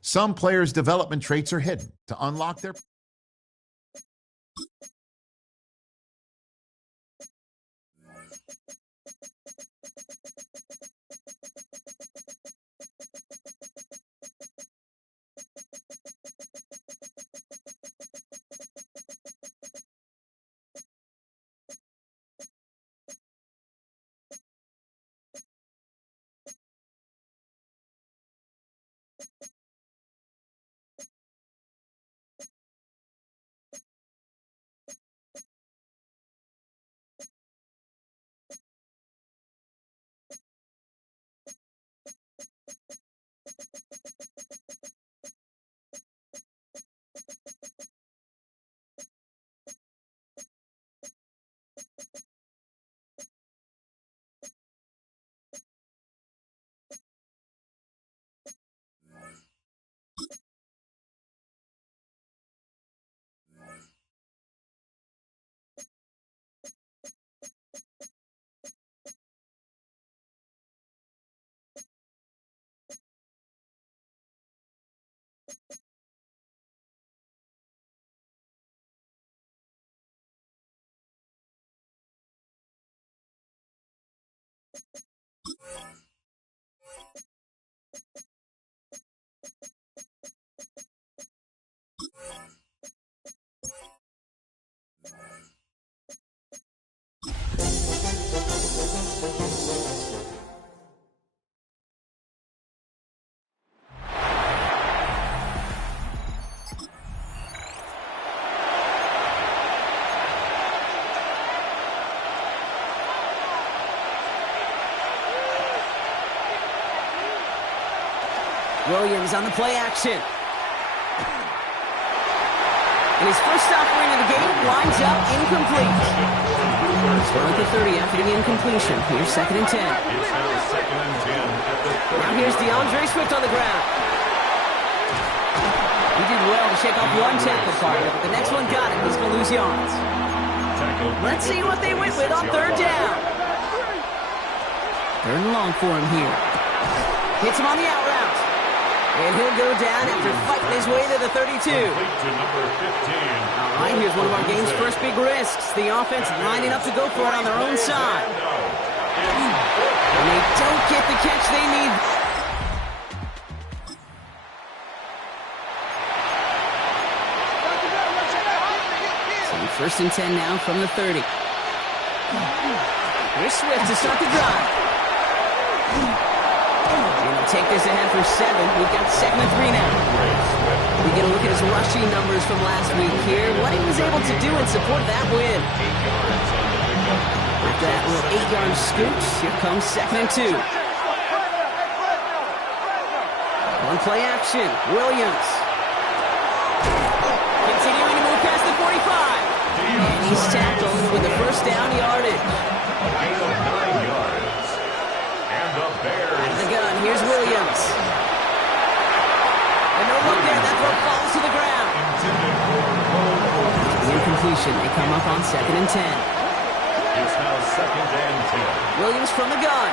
Some players' development traits are hidden to unlock their Williams on the play action. And his first offering of the game lines up incomplete. Throw at the 30 after the incompletion. Here's 2nd and 10. Now here's DeAndre Swift on the ground. He did well to shake off one tackle partner, but the next one got him. He's going to lose yards. Let's see what they went with on 3rd down. 3rd and long for him here. Hits him on the out route. And he'll go down after fighting his way to the 32. All right, here's one of our game's first big risks. The offense lining up to go for it on their own side. And they don't get the catch they need. So 1st and 10 now from the 30. Here's Swift to start the drive. Take this ahead for 7. We've got 2nd and 3 now. We get a look at his rushing numbers from last week here. What he was able to do in support of that win. With that little 8-yard scooch, here comes 2nd and 2. On play action, Williams. Continuing to move past the 45. And he's tackled with the first down yardage. Out of the gun, here's Williams. And no look there, that throw falls to the ground. The incompletion, they come up on 2nd and 10. It's now 2nd and 10. Williams from the gun.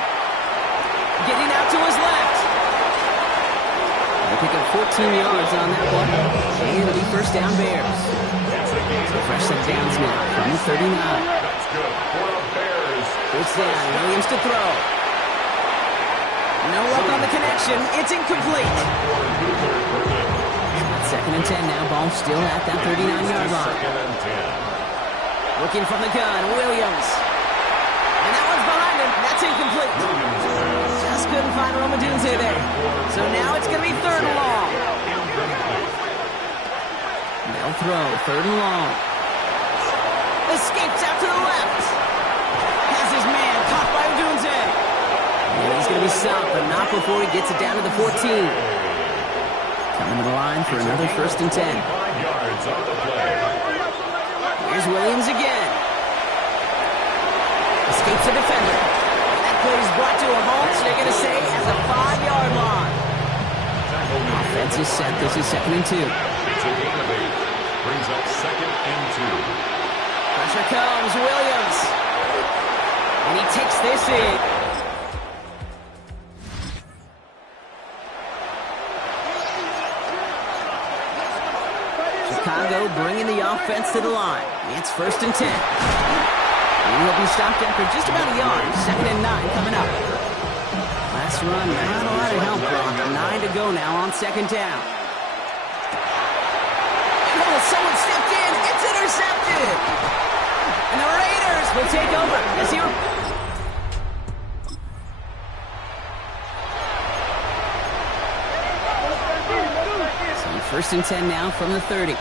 Getting out to his left. They pick up 14 yards on that one. And it'll be first down Bears. So fresh set of downs now from the 39. That's good for the Bears. First down, Williams to throw. No luck on the connection. It's incomplete. 2nd and 10 now. Ball still at that 39-yard line. Looking from the gun, Williams. And that one's behind him. That's incomplete. Just couldn't find Romadunze there. So now it's going to be 3rd and long. They'll throw 3rd and long. Escapes out to the left. Has his man caught by Odunze. And he's going to be stopped, but not before he gets it down to the 14. Coming to the line for another 1st and 10. 5 yards on the play. Here's Williams again. Escapes the defender. And that play is brought to a halt, so they're going to say at the 5-yard line. Offense is set. This is 2nd and 2. It's a gain of 8. Brings up 2nd and 2. Pressure comes, Williams. And he takes this in. Chicago bringing the offense to the line. It's 1st and 10. And he'll be stopped after just about a yard. 2nd and 9 coming up. Last run, not a lot of help, Brock. 9 to go now on 2nd down. Oh, someone stepped in. It's intercepted. And the Raiders will take over as he... So 1st and 10 now from the 30.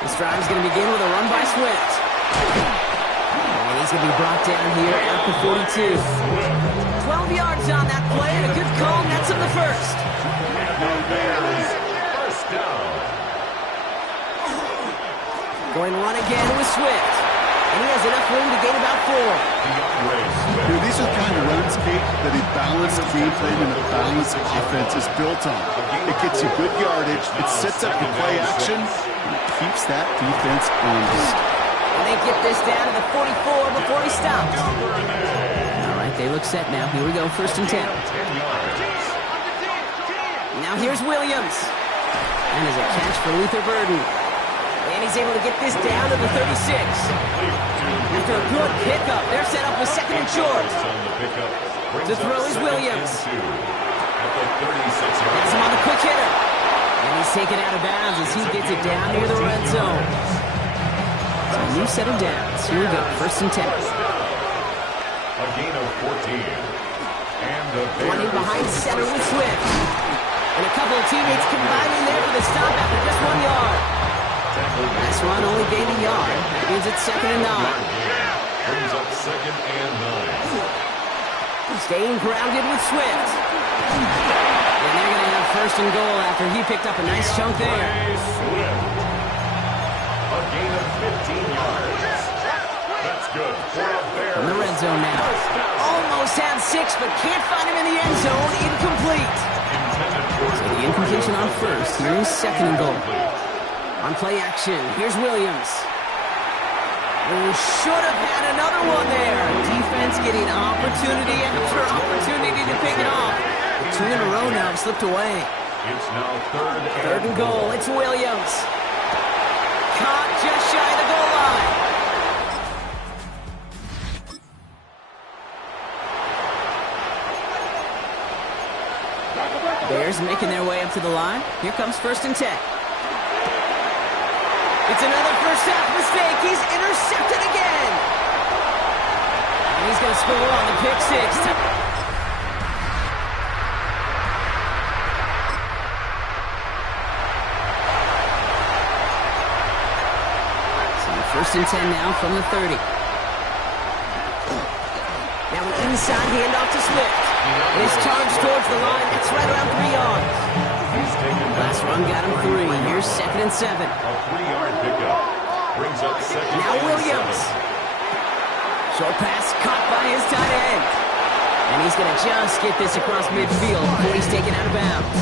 This drive is going to begin with a run by Swift. And he's going to be brought down here at the 42. 12 yards on that play, and a good call nets him the first. And the Bears, first down. Going to run again with Swift. And he has enough room to gain about 4. These are the kind of runs, Kate, that a balanced game plan and a balanced offense is built on. It gets you good yardage, it sets up the play action, and it keeps that defense honest. And they get this down to the 44 before he stops. All right, they look set now. Here we go, 1st and 10. Now here's Williams. And there's a catch for Luther Burden. And he's able to get this down to the 36. After a good pickup, they're set up with 2nd and short. To throw is Williams. Gets him on the quick hitter. And he's taken out of bounds as he gets it down near the red zone. So a new set of downs. Here we go, 1st and 10. A gain of 14. And the Running behind center with Swift. And a couple of teammates combining there for the stop after just 1 yard. Last run only gained a yard. That means it's 2nd and 9. Brings up 2nd and 9. Staying grounded with Swift. And they're going to have 1st and goal after he picked up a nice chunk there. Swift. A gain of 15 yards. That's good for a Bears. From the red zone now. Almost had 6, but can't find him in the end zone. Incomplete. So the incompletion on 1st. Here is 2nd and goal. On play action, here's Williams. Who should have had another one there. Defense getting opportunity after opportunity to pick it off. The 2 in a row now have slipped away. It's now 3rd and goal. It's Williams. Caught just shy of the goal line. Bears making their way up to the line. Here comes 1st and 10. It's another first half mistake. He's intercepted again. And he's going to score on the pick 6. So 1st and 10 now from the 30. Now an inside handoff to Swift. And his charge towards the line. That's right around 3 yards. Last run got him 3. Here's 2nd and 7. A 3-yard pickup. Brings up 2nd Now and Williams. 7. Short pass caught by his tight end. And he's going to just get this across midfield before he's taken out of bounds.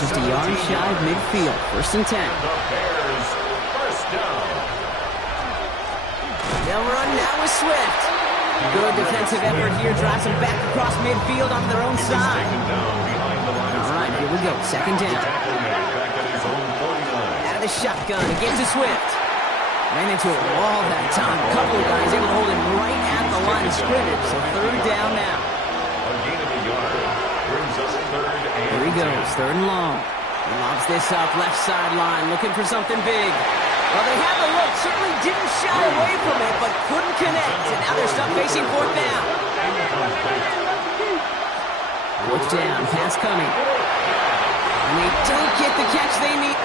Just a yard shy of midfield. 1st and 10. The Bears, first down. They'll run now with Swift. Good defensive effort here. Drives them back across midfield on their own side. Taken down behind the line. All right, here we go. 2nd down. Tackle made back at his own 49. Out of the shotgun. It gets to Swift. Ran into a wall that time. A couple of guys able to hold him right at the line of scrimmage. So 3rd down now. A gain of a yard. Brings us 3rd and Here he goes. 3rd and long. He lobs this up left sideline. Looking for something big. Well, they had the look. Certainly didn't shy away from it, but couldn't connect. And now they're stuck facing 4th down. 4th down. Pass coming. And they don't get the catch they need.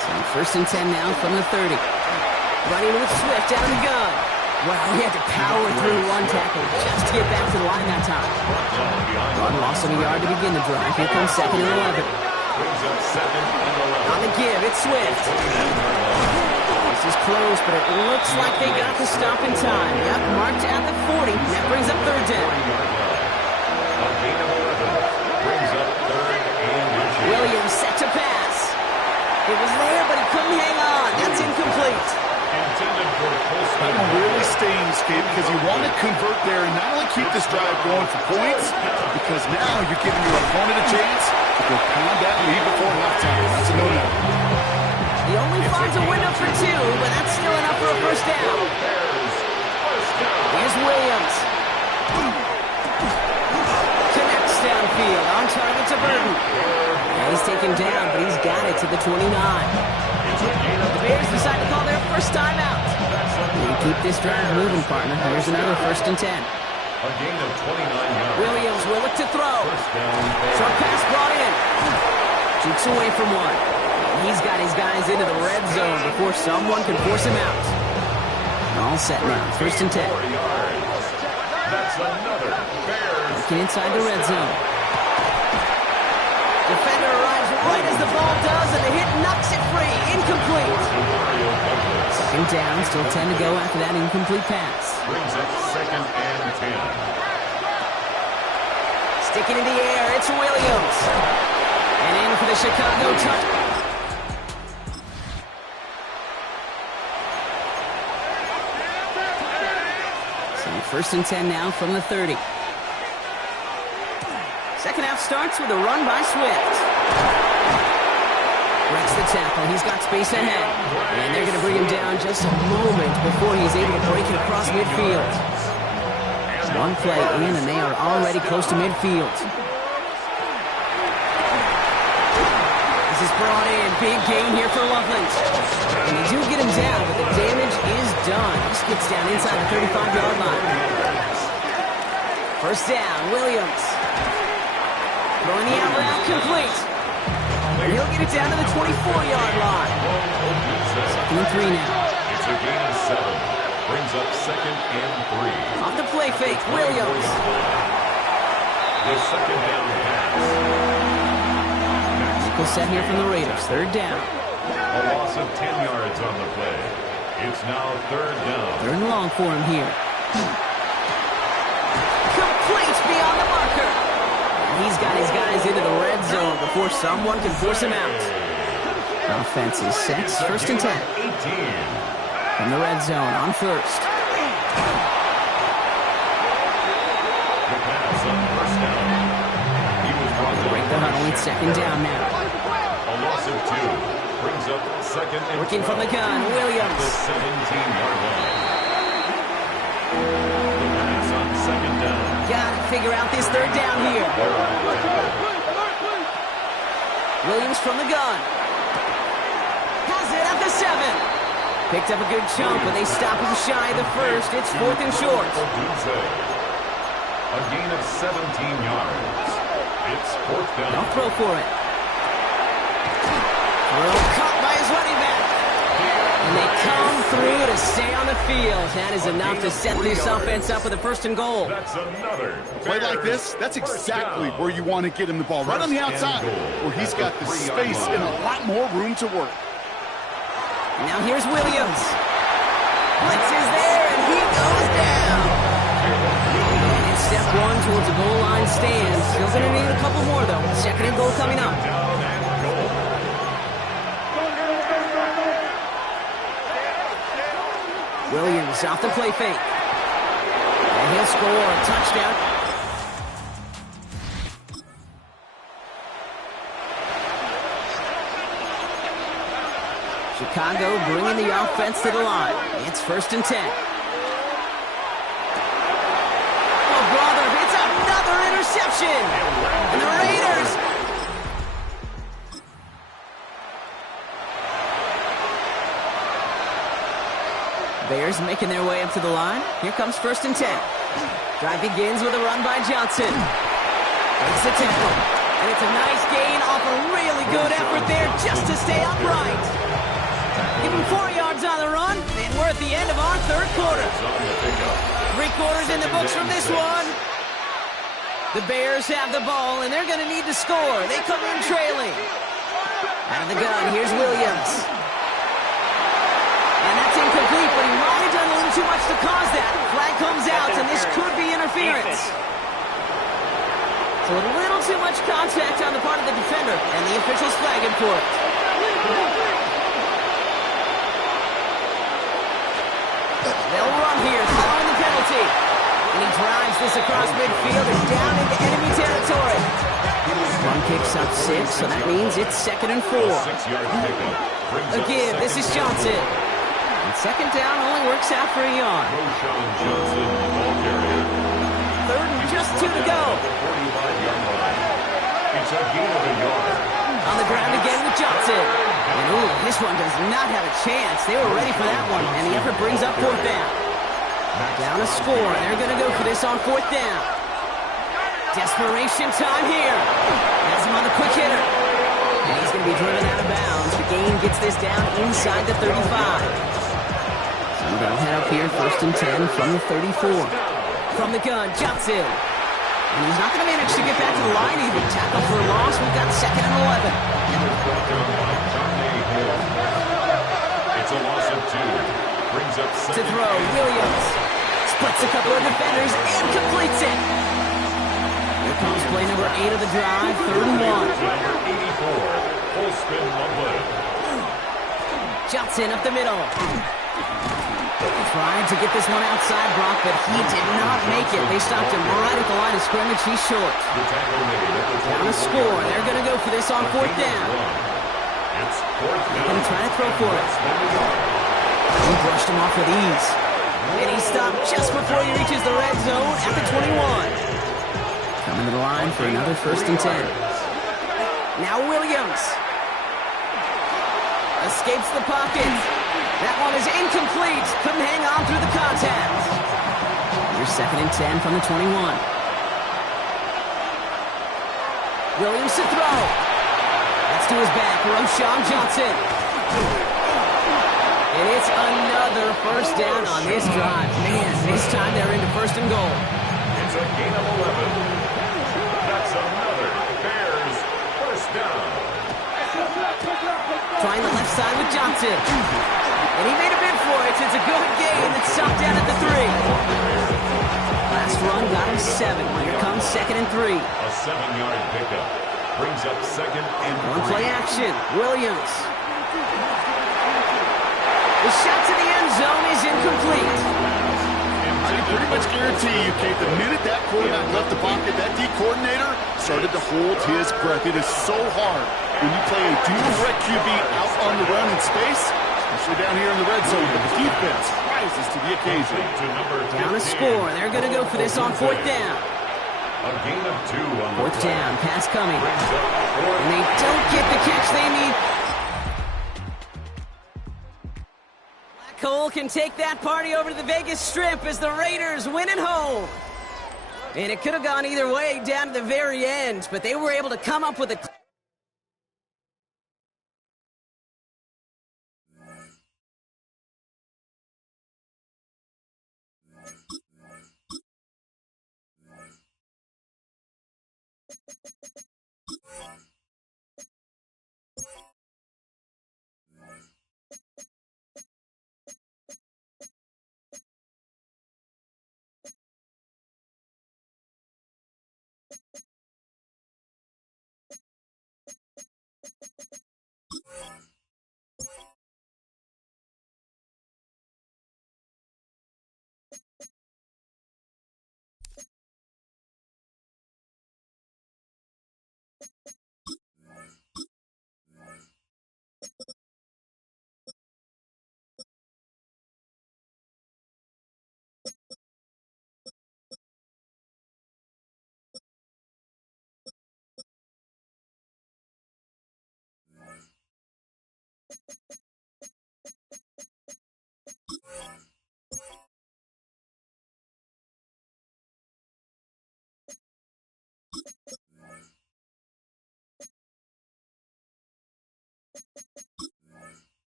So 1st and 10 now from the 30. Running with Swift out of the gun. Wow, he had to power through one tackle just to get back to the line that time. Run loss of a yard to begin the drive. Here comes 2nd and 11. On the give, it's Swift. This is close, but it looks like they got the stop in time. Yep, marked at the 40. That brings up 3rd down. A gain of 11 brings up 3rd and inches. Williams set to pass. It was there, but he couldn't hang on. That's incomplete. Intended for full speed. That really stings, Gabe, because you want to convert there and not only keep this drive going for points, because now you're giving your opponent a chance to go pound that lead before halftime. That's a no-no. He only finds a window for 2, but that's still enough for a 1st down. Here's Williams. Connects downfield, on target to Burton. Yeah, he's taken down, but he's got it to the 29. The Bears decide to call their first timeout. They keep this drive moving, partner. Here's another 1st and 10. A gain of 29 yards. Williams will look to throw. Short pass brought in. Shoots away from one. He's got his guys into the red zone before someone can force him out. All set now. 1st and 10. That's another Bears. Looking inside the red zone. Defender arrives right as the ball does, and the hit knocks it free. Incomplete. 2nd down, still 10 to go after that incomplete pass. Brings up 2nd and 10. Sticking in the air, it's Williams. And in for the Chicago touchdown. So 1st and 10 now from the 30. 2nd half starts with a run by Swift. Breaks the tackle. He's got space ahead. And they're going to bring him down just a moment before he's able to break it across midfield. One play in, and they are already close to midfield. This is brought in. Big gain here for Loveland. And they do get him down, but the damage is done. Just gets down inside the 35-yard line. 1st down, Williams. Throwing the out route complete. And he'll get it down to the 24-yard line. 2nd and 3 now. It's a gain of 7. Brings up 2nd and 3. Off the play fake, Williams. The 2nd down pass. Nickel set here from the Raiders. 3rd down. A loss of 10 yards on the play. It's now 3rd down. 3rd and long for him here. Complete beyond the marker. He's got his guys into the red zone before someone can force him out. Offense is set. 1st and 10. 18. From the red zone on 1st. The pass on 1st down. He was brought down. Break the huddle. It's 2nd down now. A loss of 2. Brings up 2nd and Working from the gun, the Williams. 17-yard line. The pass on 2nd down. Gotta figure out this 3rd down here. Williams from the gun. Has it at the 7. Picked up a good chunk, but they stop him shy of the 1st. It's 4th and short. A gain of 17 yards. It's 4th down. Don't throw for it. Throw caught by his running back. And they come through to stay on the field. That is enough to set this offense up with a 1st and goal. That's another. Play like this, that's exactly where you want to get him the ball. Right on the outside, where he's got the space and a lot more room to work. Now here's Williams. Blitz is there, and he goes down. And it's step 1 towards a goal line stand. Still going to need a couple more, though. 2nd and goal coming up. Williams off the play fake. And he'll score a touchdown. Chicago bringing the offense to the line. It's 1st and 10. Oh, brother, it's another interception. And the Raiders. Bears making their way up to the line. Here comes 1st and 10. Drive begins with a run by Johnson. Breaks the tackle. And it's a nice gain off a really good effort there just to stay upright. Give him 4 yards on the run, and we're at the end of our third quarter. On the pickup. 3 quarters in the books from this one. The Bears have the ball, and they're going to need to score. They come in trailing. Out of the gun, here's Williams. And that's incomplete, but he might have done a little too much to cause that. Flag comes out, and this could be interference. So a little too much contact on the part of the defender, and the officials flagging for it. They'll run here, following the penalty. And he drives this across midfield and down into enemy territory. Run kicks up 6, so that means it's 2nd and 4. 6-yard pickup. Again, this is Johnson. And 2nd down only works out for a yard. Roshan Johnson, ball carrier. 3rd and just 2 to go. The 45-yard line. It's a gain of a yard. On the ground again with Johnson. And ooh, this one does not have a chance. They were ready for that one, and the effort brings up 4th down. Down a score. They're going to go for this on 4th down. Desperation time here. Has him on the quick hitter. And he's going to be driven out of bounds. The gain gets this down inside the 35. So they'll head up here, 1st and 10 from the 34. From the gun, Johnson. And he's not going to manage to get back to the line even. Tackle for a loss. We've got 2nd and 11. He was brought down by Johnny Hill. It's a loss of 2. Brings up 2nd. To throw, Williams. Splits a couple of defenders and completes it. Here comes play number 8 of the drive, 3rd and 1. Number 84, full spin one leg. Johnson up the middle. Trying to get this one outside, Brock, but he did not make it. They stopped him right at the line of scrimmage. He's short. The tackle made at the Down a score. They're going to go for this on 4th down. It's 4th down. Going to try to throw for it. He brushed him off with ease. And he stopped just before he reaches the red zone at the 21. Coming to the line for another 1st and 10. Now Williams. Escapes the pocket. That one is incomplete. Couldn't hang on through the contact. Here's 2nd and 10 from the 21. Williams to throw. That's to his back. Roshan Johnson. And it's another 1st down on this drive. Man, this time they're into 1st and goal. It's a gain of 11. That's another Bears 1st down. Trying the left side with Johnson. And he made a bid for it. It's a good gain. It's stopped down at the 3. Last run got him 7. Here comes 2nd and 3. A 7-yard pickup. Brings up 2nd and 3. One play action. Williams. The shot to the end zone is incomplete. I can pretty much guarantee you, Kate, the minute that quarterback left the pocket, that D coordinator started to hold his breath. It is so hard when you play a dual threat QB out on the run in space, especially down here in the red zone, but the defense rises to the occasion. Down a score. They're going to go for this on 4th down. A gain of 2 on the 4th down. Pass coming. Brings up 4th. And they don't get the catch they need. Black Hole can take that party over to the Vegas Strip as the Raiders win at home. And it could have gone either way down to the very end, but they were able to come up with a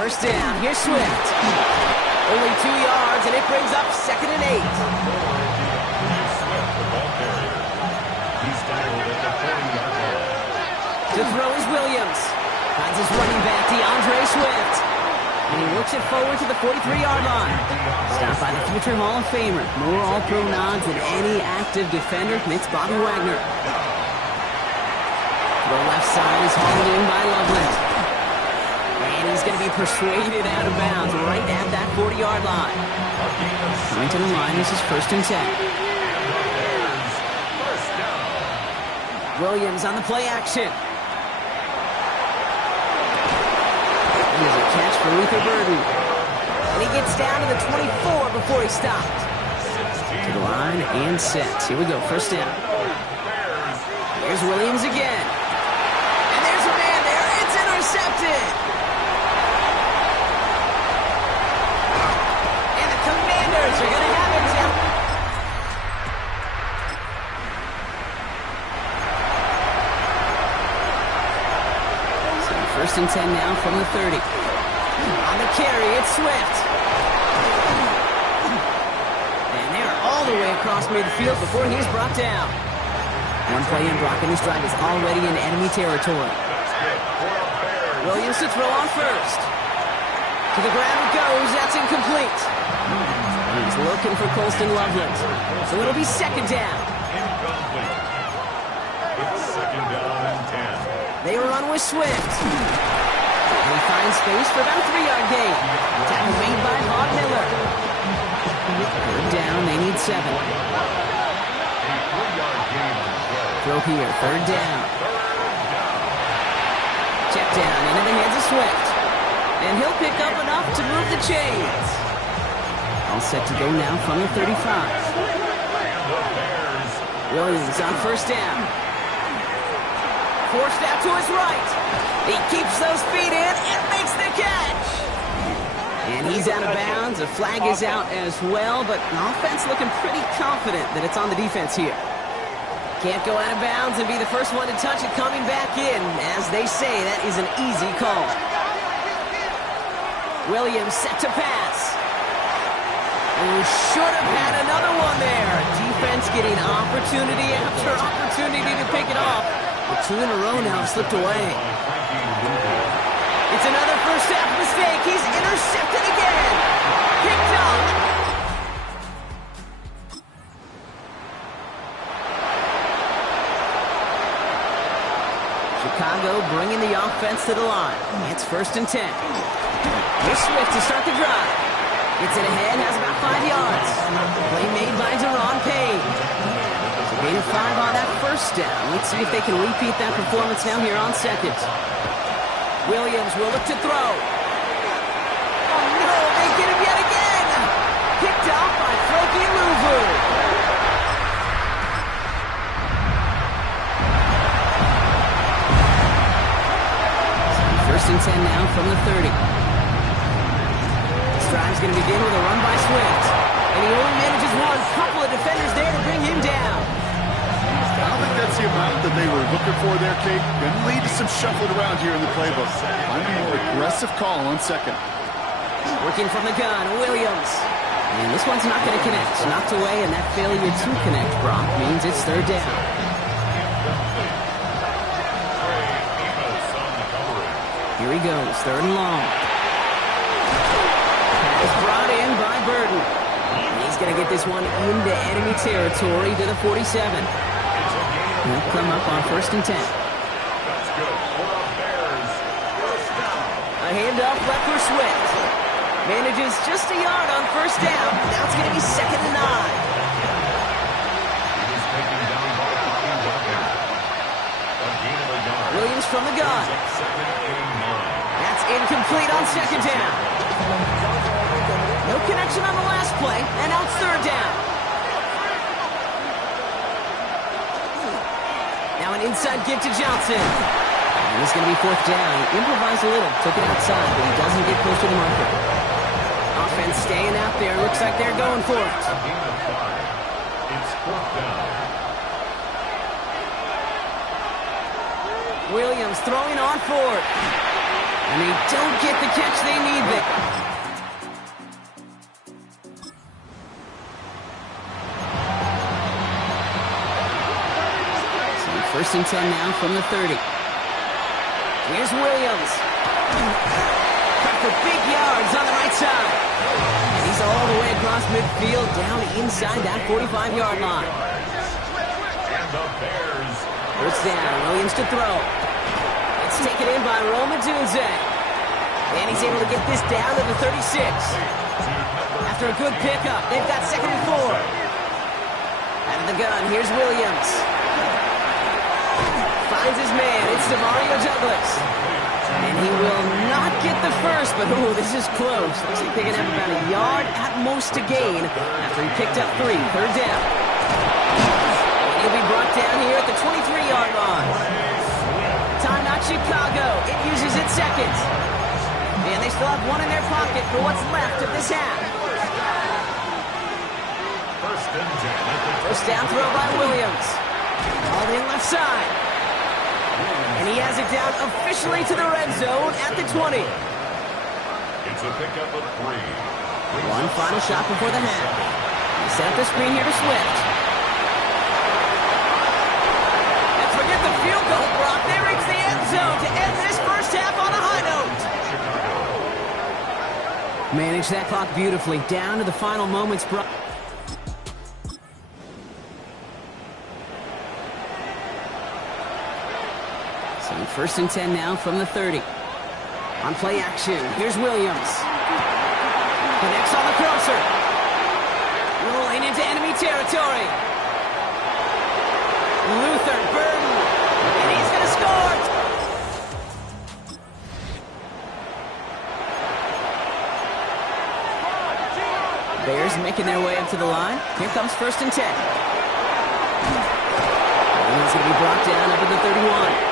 First down, here's Swift. Only 2 yards, and it brings up 2nd and 8. Swift, the ball carrier. He's tackled at the 40-yard line. To throw is Williams. Finds his running back, DeAndre Swift. And he works it forward to the 43-yard line. Stopped by the future Hall of Famer. More All-Pro nods than any active defender. It's Bobby Wagner. The left side is hauled in by Loveland. And he's going to be persuaded out of bounds right at that 40-yard line. Coming to the line, this is 1st and 10. Williams on the play action. And there's a catch for Luther Burden. And he gets down to the 24 before he stopped. To the line and set. Here we go, 1st down. Here's Williams again. And there's a man there. It's intercepted. They're going to have it, Tim. So 1st and 10 now from the 30. On the carry, it's Swift. And they're all the way across midfield before he's brought down. One play in blocking this drive is already in enemy territory. Williams to throw on first. To the ground it goes. That's incomplete. He's looking for Colston Loveland. So it'll be 2nd down. Incomplete. It's 2nd down and 10. They run with Swift. And he finds space for about a 3-yard gain. Tackle made by Vaughn Miller. 3rd down, they need 7. Throw here, 3rd down. Check down into the hands of Swift. And he'll pick up enough to move the chains. All set to go now from the 35. Williams on 1st down. Forced out to his right. He keeps those feet in and makes the catch. And he's out of bounds. A flag is out as well, but the offense looking pretty confident that it's on the defense here. Can't go out of bounds and be the first one to touch it coming back in. As they say, that is an easy call. Williams set to pass. Who should have had another one there. Defense getting opportunity after opportunity to pick it off. But 2 in a row now have slipped away. It's another first half mistake. He's intercepted again. Picked up. Chicago bringing the offense to the line. It's 1st and 10. Here's Swift to start the drive. Gets it ahead, has about 5 yards. Play made by Deron Payne. So gain of 5 on that 1st down. Let's see if they can repeat that performance now here on 2nd. Williams will look to throw. Oh no, they get him yet again. Picked off by Floki Luvu. 1st and 10 now from the 30. Drive's going to begin with a run by Swift. And he only manages one. Couple of defenders there to bring him down. I don't think that's the amount that they were looking for there, Kate. Going to lead to some shuffling around here in the playbook. Find a more aggressive call on 2nd. Working from the gun, Williams. And this one's not going to connect. Knocked away, and that failure to connect, Brock, means it's third down. Here he goes, third and long. Pass brought in by Burton. And he's going to get this one into enemy territory to the 47. He'll come up on 1st and 10. A handoff left for Swift. Manages just a yard on 1st down. Now it's going to be 2nd and 9. Williams from the gun. That's incomplete on 2nd down. No connection on the last play, and now it's 3rd down. Now an inside give to Johnson. And it's going to be 4th down. He improvised a little, took it outside, but he doesn't get close to the marker. Offense staying out there. Looks like they're going for it. It's 4th down. Williams throwing on 4th. And they don't get the catch they need there. So 1st and 10 now from the 30. Here's Williams. Cut for big yards on the right side. And he's all the way across midfield, down inside that 45-yard line. And the Bears. 1st down, Williams to throw. It's taken in by Roma Dunze. And he's able to get this down to the 36. After a good pickup, they've got 2nd and 4. Out of the gun, here's Williams. Finds his man, it's Demario Douglas. And he will not get the first, but oh, this is close. Looks like they're going to have about a yard at most to gain after he picked up 3. 3rd down. And he'll be brought down here at the 23-yard line. Timeout Chicago. It uses its 2nd. And they still have 1 in their pocket for what's left of this half. 1st down throw by Williams. All in left side. And he has it down officially to the red zone at the 20. It's a pickup of 3. One final shot before the half. He set up the screen here to Swift. And forget the field goal, Brock. They reach the end zone to end this first half on a high note. Manage that clock beautifully. Down to the final moments, Brock. So 1st and 10 now from the 30. On play action, here's Williams. Connects on the crosser. Rolling into enemy territory. Luther Burton. And he's going to score. Bears making their way up to the line. Here comes 1st and 10. And he's going to be brought down up at the 31.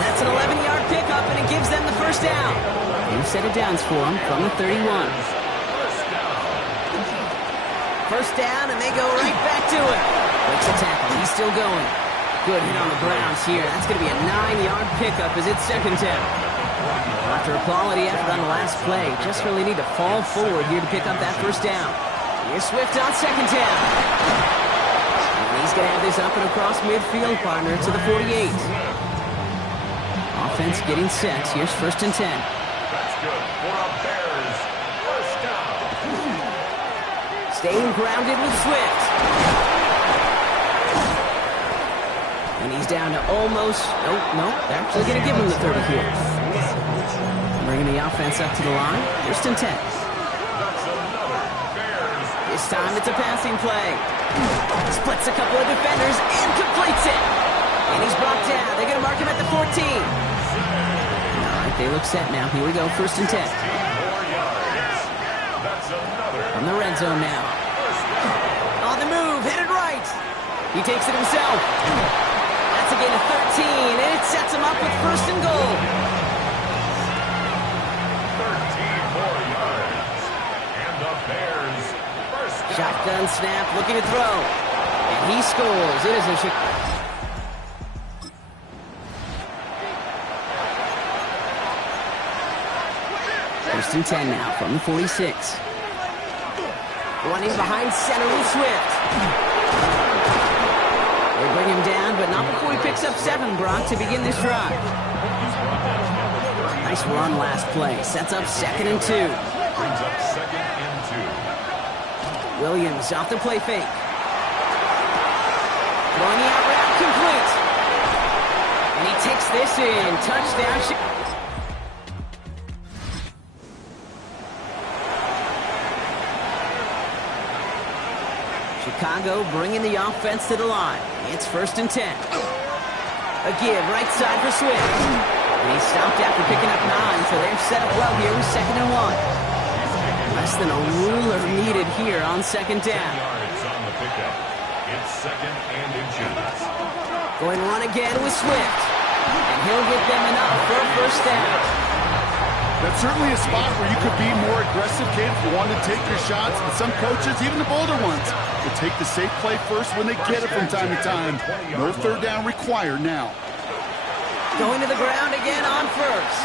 That's an 11-yard pickup, and it gives them the 1st down. New set of downs for them from the 31. 1st down, and they go right back to it. Breaks the tackle. He's still going. Good hit on the Browns here. That's going to be a 9-yard pickup as it's 2nd down. After a quality effort on the last play, just really need to fall forward here to pick up that 1st down. Here's Swift on 2nd down. And he's going to have this up and across midfield, partner, to the 48. Offense getting set. Here's 1st and 10. That's good for a Bears 1st down. Staying grounded with Swift. And he's down to almost... Nope. They're actually going to give him the 30 here. Bringing the offense up to the line. 1st and 10. That's another Bears. This time it's a passing play. Splits a couple of defenders and completes it. And he's brought down. They're going to mark him at the 14. All right, they look set now. Here we go, 1st and 10. 10 more yards. That's another. From the red zone now. On the move, headed right. He takes it himself. That's a gain of 13, and it sets him up with 1st and goal. 13 more yards. And the Bears 1st down. Shotgun snap, looking to throw. And he scores. It is a Chicago. 1st and 10 now from the 46. Running behind center with Swift. They bring him down, but not before he picks up 7, Brock, to begin this drive. Nice run last play. Sets up 2nd and 2. Brings up 2nd and 2. Williams off the play fake. Throwing the out route complete. And he takes this in. Touchdown. Chicago bringing the offense to the line. It's 1st and 10. A give right side for Swift. And he stopped after picking up 9, so they're set up well here with 2nd and 1. Less than a ruler needed here on 2nd down. 10 yards on the pickup. It's 2nd and inches. Going on again with Swift. And he'll get them enough for a 1st down. That's certainly a spot where you could be more aggressive, kid, if you want to take your shots. And some coaches, even the bolder ones, will take the safe play first when they get it from time to time. No 3rd down required now. Going to the ground again on 1st.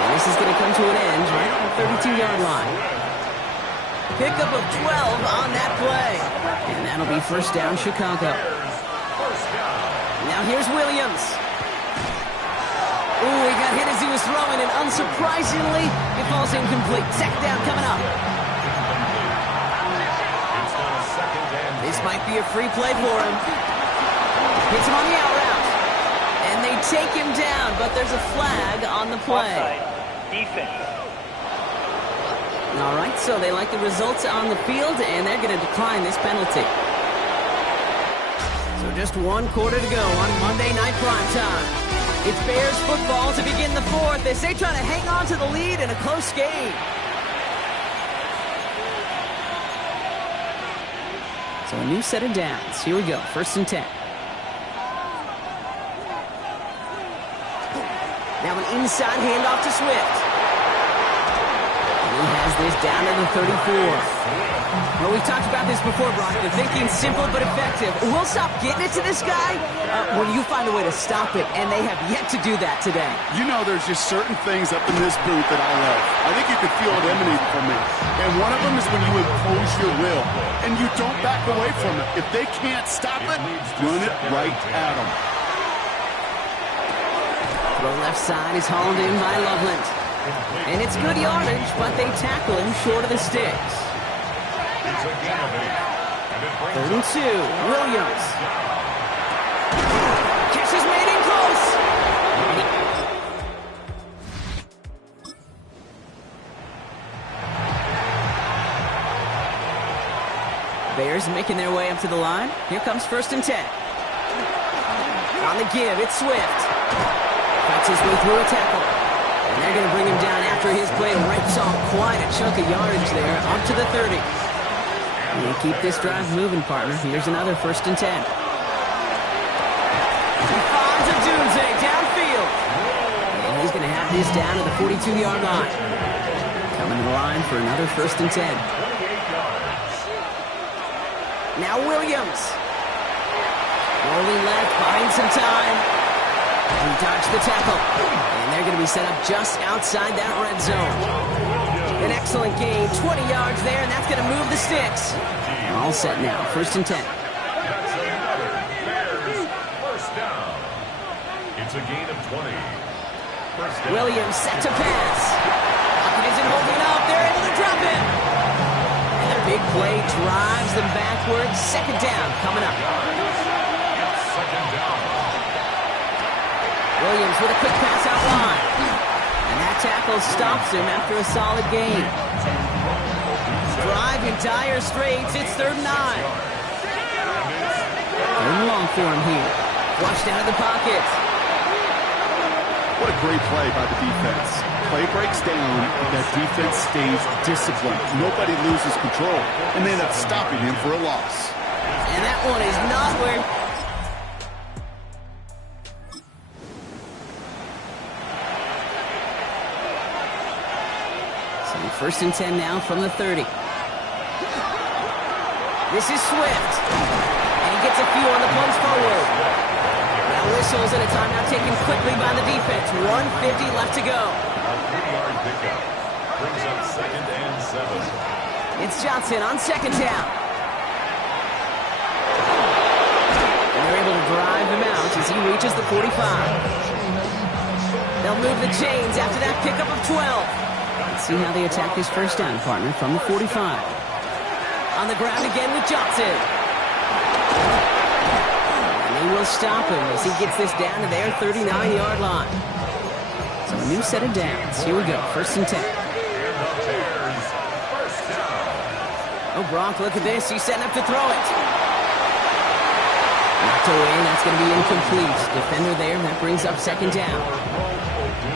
And this is going to come to an end right on the 32-yard line. Pickup of 12 on that play. And that'll be 1st down, Chicago. Now here's Williams. Ooh, he got hit as he was throwing, and unsurprisingly, it falls incomplete. 2nd down coming up. This might be a free play for him. Hits him on the out route. And they take him down, but there's a flag on the play. Defense. All right, so they like the results on the field, and they're going to decline this penalty. So just 1 quarter to go on Monday Night Primetime. It's Bears football to begin the 4th as they try to hang on to the lead in a close game. So a new set of downs. Here we go, 1st and 10. Now an inside handoff to Swift. And he has this down to the 34. Well, we've talked about this before, Brock. The thinking's simple but effective. We'll stop getting it to this guy when you find a way to stop it, and they have yet to do that today. You know, there's just certain things up in this booth that I love. I think you could feel it emanating from me. And one of them is when you impose your will, and you don't back away from it. If they can't stop it, run it right at them. Throw left side is hauled in by Loveland. And it's good yardage, but they tackle him short of the sticks. 3rd and 2, Williams. Catch is made in close. Bears making their way up to the line. Here comes 1st and 10. On the give, it's Swift. Fights his way through a tackle. And they're going to bring him down after his play rips off quite a chunk of yardage there, up to the 30. You keep this drive moving, partner. Here's another 1st and 10. He finds a Dunze downfield. And he's going to have this down to the 42-yard line. Coming to the line for another 1st and 10. Now Williams. Rolling left, buying some time. He dodged the tackle. And they're going to be set up just outside that red zone. An excellent gain, 20 yards there, and that's going to move the sticks. All set now, 1st and 10. That's another Bears 1st down. It's a gain of 20. 1st down. Williams set to pass. Pocket isn't holding up. They're able to drop it. And their big play drives them backwards. 2nd down coming up. It's 2nd down. Williams with a quick pass out wide. And that tackle stops him after a solid gain. Drive in dire straits. It's 3rd and 9. 3rd and long for him here. Flushed out of the pocket. What a great play by the defense. Play breaks down, and that defense stays disciplined. Nobody loses control, and they end up stopping him for a loss. And that one is not where... So 1st and 10 now from the 30. This is Swift. And he gets a few on the plunge forward. Now whistles and a timeout taken quickly by the defense. 1:50 left to go. A 3-yard pickup brings up 2nd and 7. It's Johnson on second down. And they're able to drive him out as he reaches the 45. They'll move the chains after that pickup of 12. Let's see how they attack this first down, partner, from the 45. On the ground again with Johnson. And they will stop him as he gets this down to their 39-yard line. So a new set of downs. Here we go, 1st and 10. Oh, Brock, look at this. He's setting up to throw it. Knocked away, and that's going to be incomplete. Defender there, and that brings up 2nd down.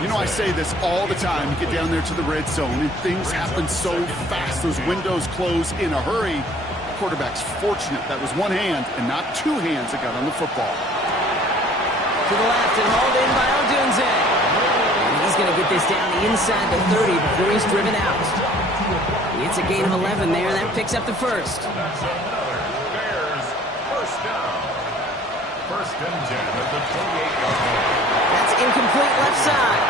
You know, I say this all the time. You get down there to the red zone, and things happen so fast. Those windows close in a hurry. The quarterback's fortunate that was one hand and not two hands that got on the football. To the left and hauled in by Odunze. And he's going to get this down inside the 30 before he's driven out. It's a gain of 11 there, and that picks up the first. That's another Bears first down. 1st and 10 at the 28-yard line. That's incomplete left side.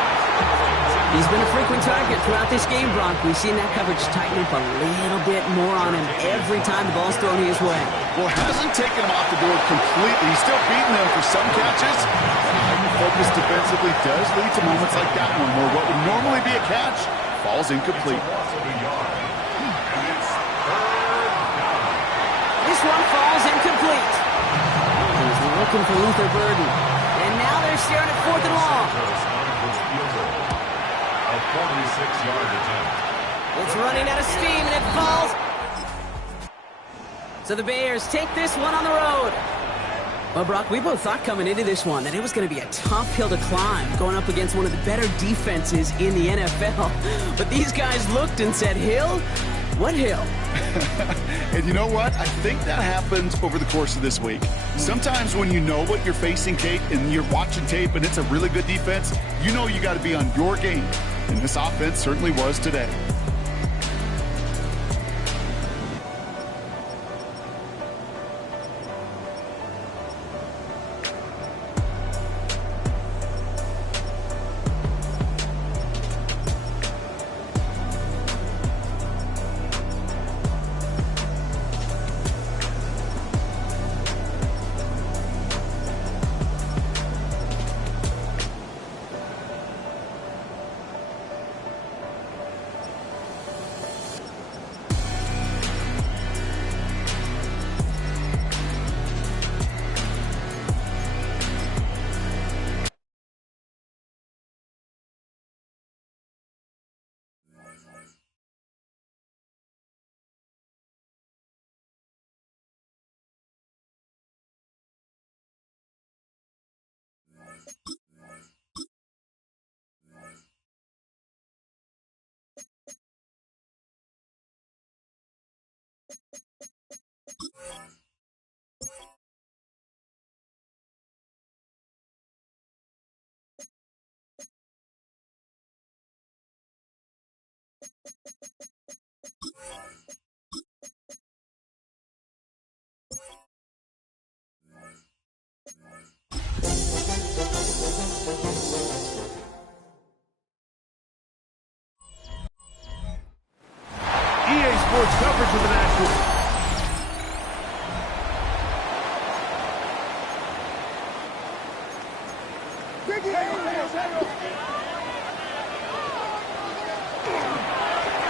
He's been a frequent target throughout this game, Brock. We've seen that coverage tighten up a little bit more on him every time the ball's thrown his way. Well, hasn't taken him off the board completely. He's still beating them for some catches. Focus defensively does lead to moments like that one where what would normally be a catch falls incomplete. This one falls incomplete. He's looking for Luther Burden. And now they're staring at 4th and long. A 46-yard attempt. It's running out of steam, and it falls. So the Bears take this one on the road. Well, Brock, we both thought coming into this one that it was going to be a tough hill to climb, going up against one of the better defenses in the NFL. But these guys looked and said, hill? What hill? And you know what? I think that happens over the course of this week. Sometimes when you know what you're facing, Kate, and you're watching tape and it's a really good defense, you know you got to be on your game. And this offense certainly was today. EA Sports coverage of the Nationals.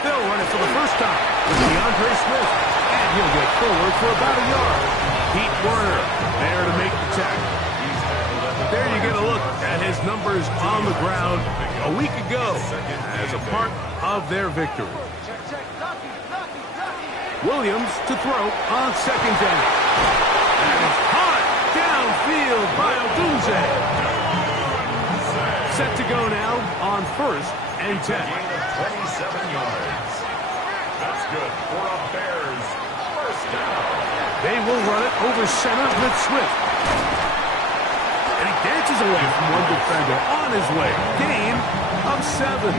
They'll run it for the first time with DeAndre Smith, and he'll get forward for about a yard. Pete Werner there to make the tackle. There you get a look at his numbers on the ground a week ago as a part of their victory. Williams to throw on second down. And it's hot downfield by Odunze. Set to go now on 1st and 10. 27 yards. That's good for a Bears first down. They will run it over center with Swift. And he dances away from one defender on his way. Gain of 7.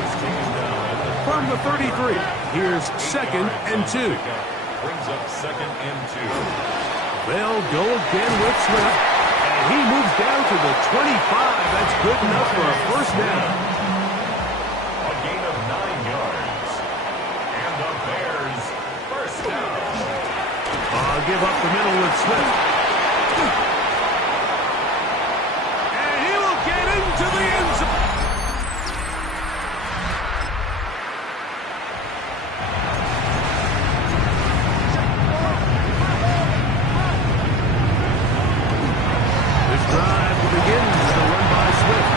From the 33, here's 2nd and 2. Brings up 2nd and 2. They'll go again with Swift. And he moves down to the 25. That's good enough for a first down. A gain of 9 yards. And the Bears give up the middle with Swift. And he will get into the end zone. This drive begins with a run by Swift.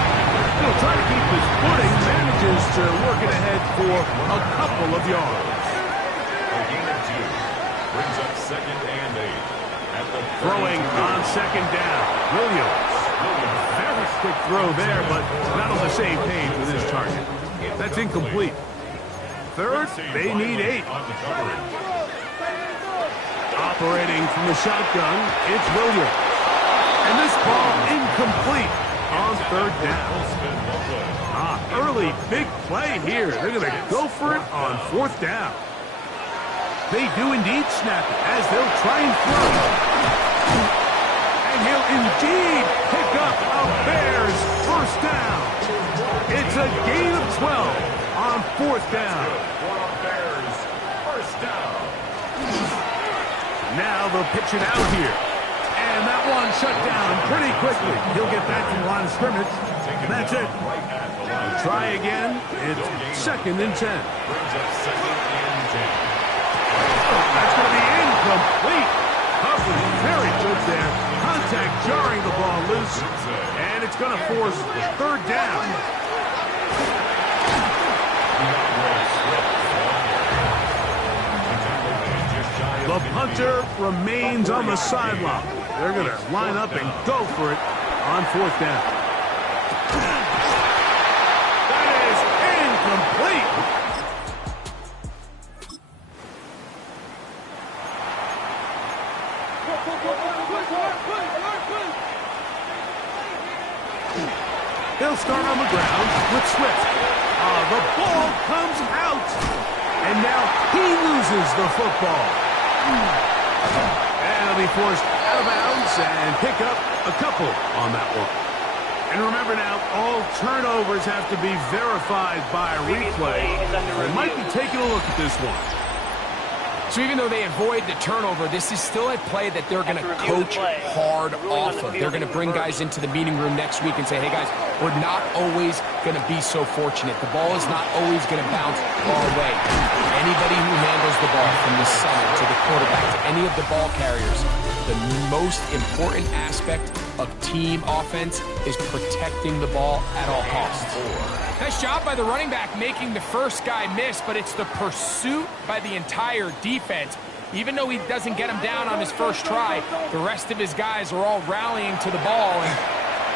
He'll try to keep his footing, manages to work it ahead for a couple of yards. A gain of 2. Brings up 2nd and 8. At the Throwing on 2nd down. Williams. Very quick throw there, but not on the same page with his target. That's incomplete. Third, they need 8. Operating from the shotgun, it's Williams. And this ball incomplete on 3rd down. Early big play here. They're going to go for it on 4th down. They do indeed snap it as they'll try and throw. And he'll indeed pick up a Bears first down. It's a gain of 12 on 4th down. Bears first down. Now they'll pitch it out here. And that one shut down pretty quickly. He'll get back to the line of scrimmage. That's it. Try again. It's 2nd and 10. Brings up 2nd and 10. That's going to be incomplete. Coverage very good there. Contact jarring the ball loose. And it's going to force 3rd down. The punter remains on the sideline. They're going to line up and go for it on 4th down. That is incomplete. They'll start on the ground with Swift. The ball comes out. And now he loses the football. And he'll be forced out of bounds and pick up a couple on that one. And remember now, all turnovers have to be verified by replay. We might be taking a look at this one. So even though they avoid the turnover, this is still a play that they're going to coach hard off of. They're going to bring guys into the meeting room next week and say, hey, guys, we're not always going to be so fortunate. The ball is not always going to bounce our way. Anybody who handles the ball from the center to the quarterback to any of the ball carriers, the most important aspect of team offense is protecting the ball at all costs. Nice job by the running back making the first guy miss, but it's the pursuit by the entire defense. Even though he doesn't get him down on his first try, the rest of his guys are all rallying to the ball, and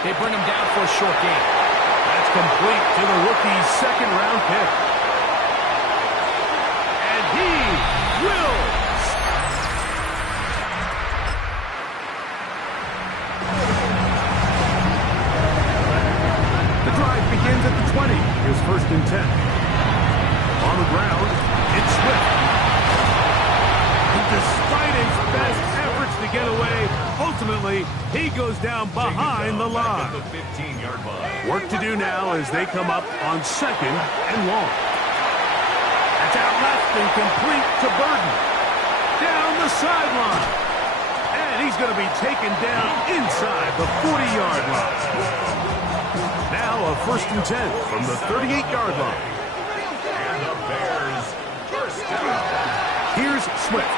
they bring him down for a short gain. That's complete to the rookie's 2nd-round pick. And he will. The drive begins at the 20. Here's 1st and 10. On the ground, it's Swift. And despite his best efforts to get away, ultimately, he goes down behind the line. The 15-yard line. Work to do now as they come up on 2nd and long. That's out left and complete to Burden. Down the sideline. And he's going to be taken down inside the 40-yard line. Now a 1st and 10 from the 38-yard line. And the Bears first down. Here's Swift.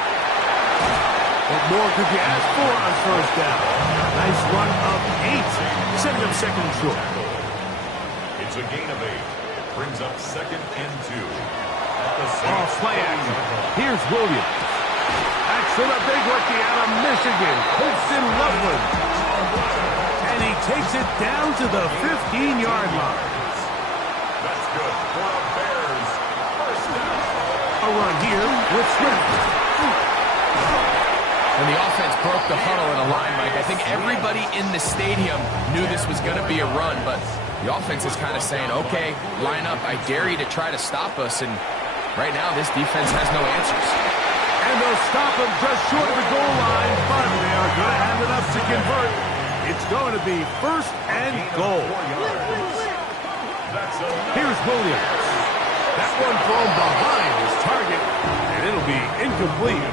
What more could you ask for on 1st down? Nice run of 8, setting up 2nd and short. It's a gain of 8. Brings up 2nd and 2. Off play action. Here's Williams. That's for the big rookie out of Michigan, Colston Loveland. And he takes it down to the 15-yard line. That's good for the Bears. First down. A run here with Swift. And the offense broke the huddle in a line, Mike. I think everybody in the stadium knew this was going to be a run, but the offense is kind of saying, okay, line up. I dare you to try to stop us. And right now, this defense has no answers. And they'll stop him just short of the goal line, but they are going to have enough to convert. It's going to be 1st and goal. Here's Williams. That one thrown behind his target, and it'll be incomplete.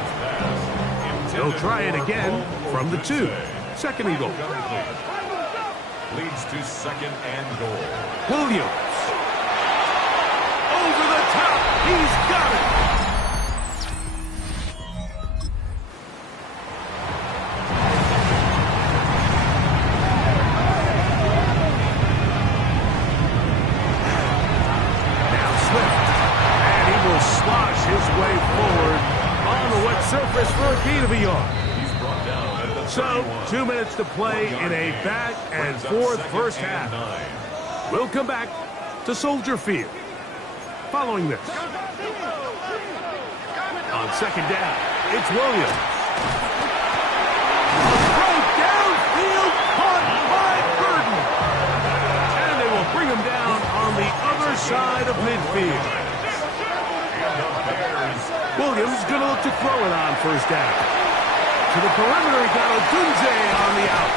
He'll try it again from the 2. Second and goal. Leads to second and goal. Williams. Over the top. He's got it. Now Swift. And he will slosh his way forward on the wet surface for a gain of a yard. He's brought down at the So, 31. 2 minutes to play in a back and forth first half. We'll come back to Soldier Field. Following this. On second down, it's Williams. Throw downfield, caught by Burton. And they will bring him down on the other side of midfield. Williams going to look to throw it on first down. To the perimeter, he got Odunze on the out.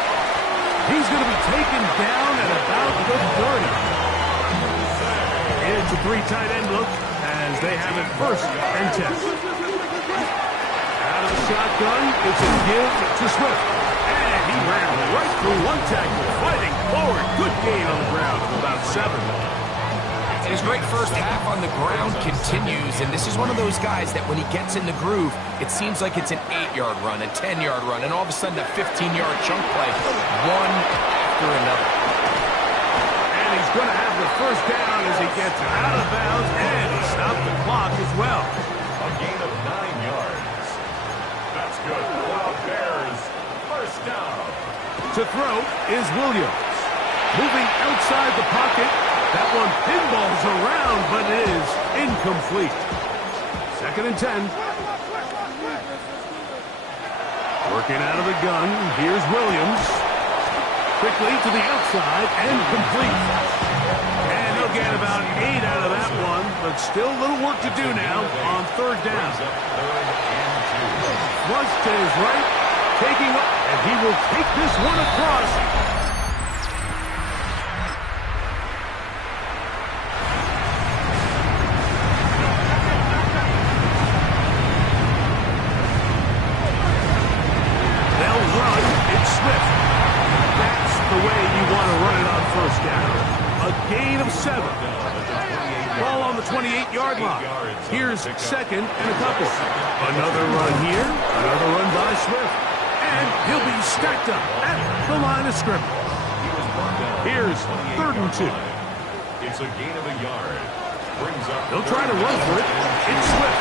He's going to be taken down at about the 30. It's a 3 tight end look as they have it first and 10. Out of the shotgun, it's a give to Swift. And he ran right through one tackle, fighting forward. Good gain on the ground of about 7. And his great first half on the ground continues, and this is one of those guys that when he gets in the groove, it seems like it's an 8-yard run, a 10-yard run, and all of a sudden a 15-yard chunk play, one after another. And he's going to have the first down as he gets out of bounds, and he stopped the clock as well. A gain of 9 yards. That's good. Wow, Bears. First down. To throw is Williams. Moving outside the pocket. That one pinballs around, but it is incomplete. Second and 10. Working out of the gun. Here's Williams. Quickly to the outside and complete. And he'll get about 8 out of that one, but still a little work to do now on third down. Flush to his right, taking up, and he will take this one across. They'll run. It's Swift. That's the way you want to run it on first down. A gain of 7. Ball on the 28-yard line. Here's second and a couple. Another run here. Another run by Swift. And he'll be stacked up at the line of scrimmage. Here's third and 2. It's a gain of a yard. Brings up. They'll try to run for it. It's Swift.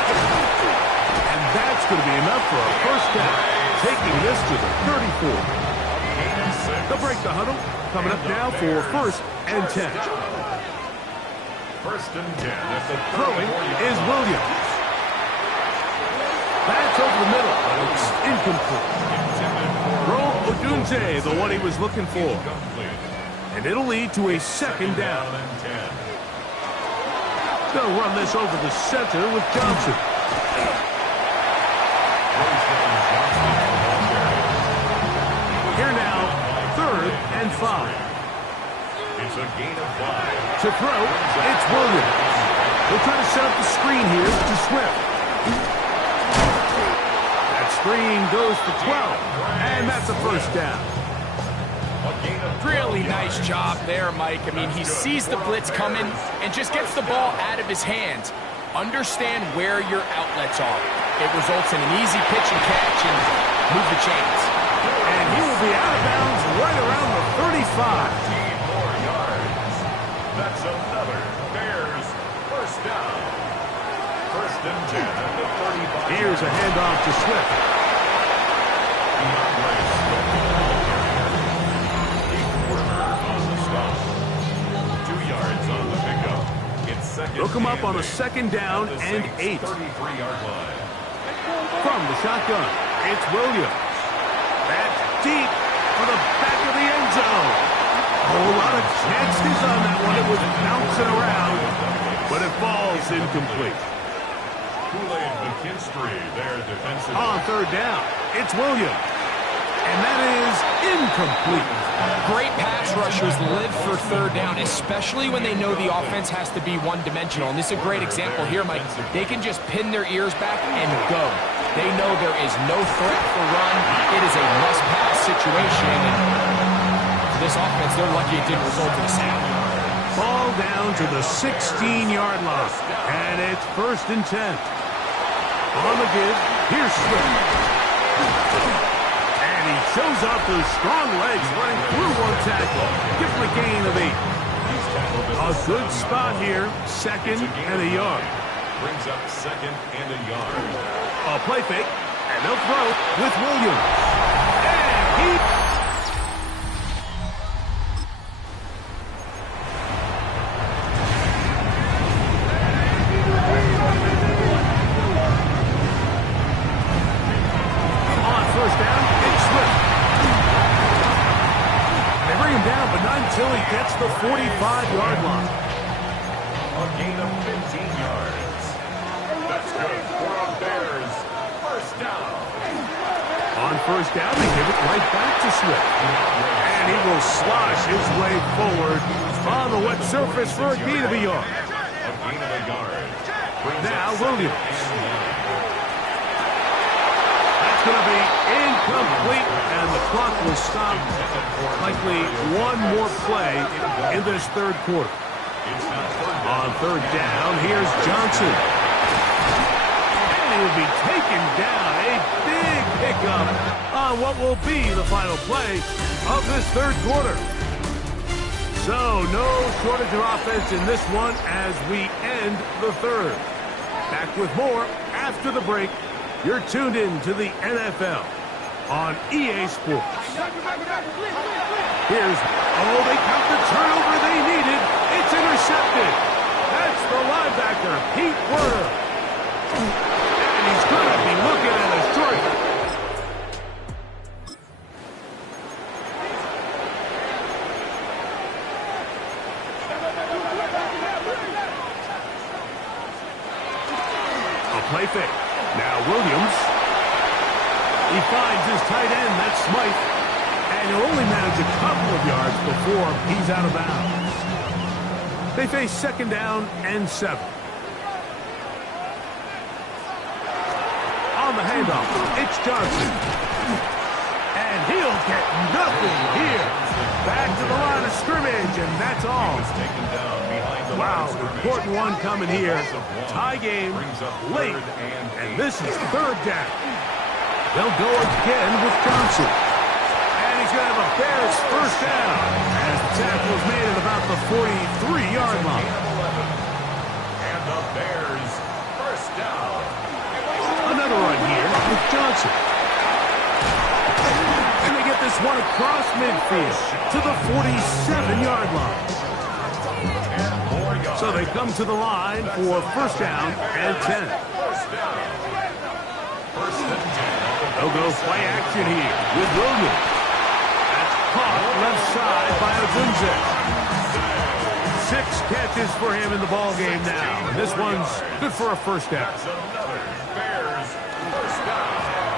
And that's going to be enough for a first down. Taking this to the 34. They'll break the huddle. Coming up now for first and 10. First and 10 at the Throwing is Williams. That's over the middle, but it's incomplete. Throw Odunze, the one he was looking for. And it'll lead to a second down. They'll run this over the center with Johnson. Here now, third and 5. It's a gain of 5. To throw, it's Williams. They'll try to set up the screen here to Swift. That screen goes for 12, and that's a first down. Really nice job there, Mike. I mean, he sees the blitz coming and just gets the ball out of his hands. Understand where your outlets are. It results in an easy pitch and catch and move the chains. And he will be out of bounds right around the 35. 15 more yards. That's another Bears first down. First and 10 at the 35. Here's a handoff to Swift. They'll come up on a second down and 8. 33-yard line. From the shotgun, it's Williams. That's deep for the back of the end zone. A whole lot of chances on that one. It was bouncing around, but it falls incomplete. Kool-Aid McKinstry, their defensive. On third down, it's Williams. And that is incomplete. Great pass rushers live for third down, especially when they know the offense has to be one-dimensional. And this is a great example here, Mike. They can just pin their ears back and go. They know there is no threat for run. It is a must-pass situation. And for this offense, they're lucky it didn't result in a sack. Ball down to the 16-yard line. And it's 1st and 10. On the give, here's Swift. And he shows off those strong legs running through one tackle. Gives him a gain of 8. A good spot here, 2nd and a yard. Brings up 2nd and a yard. A play fake, and they'll throw with Williams. And he... On 1st down, it's Swift. They bring him down, but not until he gets the 45-yard line. A gain of 15 yards. That's good for our Bears. 1st down. On 1st down, they give it right back to Swift. And he will slosh his way forward on the wet surface for a gain of a yard. A gain of a yard. Now Williams. That's going to be incomplete, and the clock will stop. Likely one more play in this 3rd quarter. On 3rd down, here's Johnson. And he will be taken down. A big pickup on what will be the final play of this 3rd quarter. So, no shortage of offense in this one as we end the 3rd. Back with more after the break. You're tuned in to the NFL on EA Sports. Here's, they count the turnover they needed. It's intercepted. That's the linebacker, Pete Werner. And he's going to be looking at a short. A play fake. Now Williams. He finds his tight end, that's Smythe. And he'll only manage a couple of yards before he's out of bounds. They face 2nd down and 7. On the handoff, it's Johnson. And he'll get nothing here. Back to the line of scrimmage, and that's all. Wow, important one coming here. Tie game, late, and this is 3rd down. They'll go again with Johnson. And he's going to have a Bears 1st down. As the tackle is made at about the 43-yard line. And the Bears 1st down. Another run here with Johnson. And they get this one across midfield to the 47-yard line. So they come to the line for 1st down and 10. They'll go play action here with Williams. That's caught left side by Agunze. 6 catches for him in the ball game now. And this one's good for a 1st down.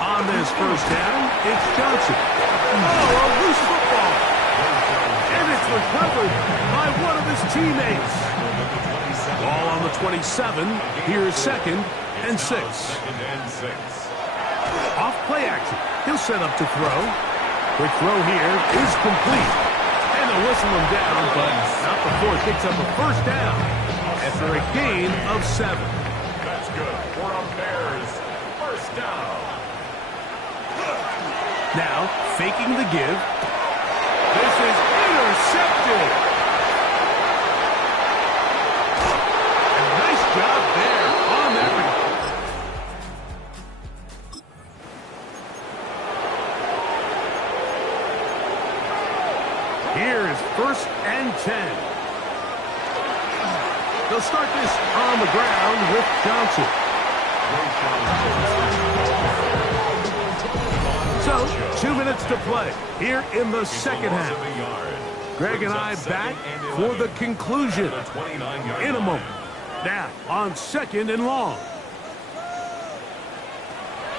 On this 1st down, it's Johnson. Oh, a loose football. And it's recovered by one of his teammates. Ball on the 27. Here's 2nd and 6. Off play action. He'll set up to throw. Quick throw here is complete. And they'll whistle him down, but not before it picks up a 1st down after a gain of 7. That's good for our Bears 1st down. Now, faking the give. This is intercepted. And nice job there on that one. Here is 1st and 10. They'll start this on the ground with Johnson. So, 2 minutes to play here in the 2nd half. Greg and I back for the conclusion in a moment. Now, on 2nd and long.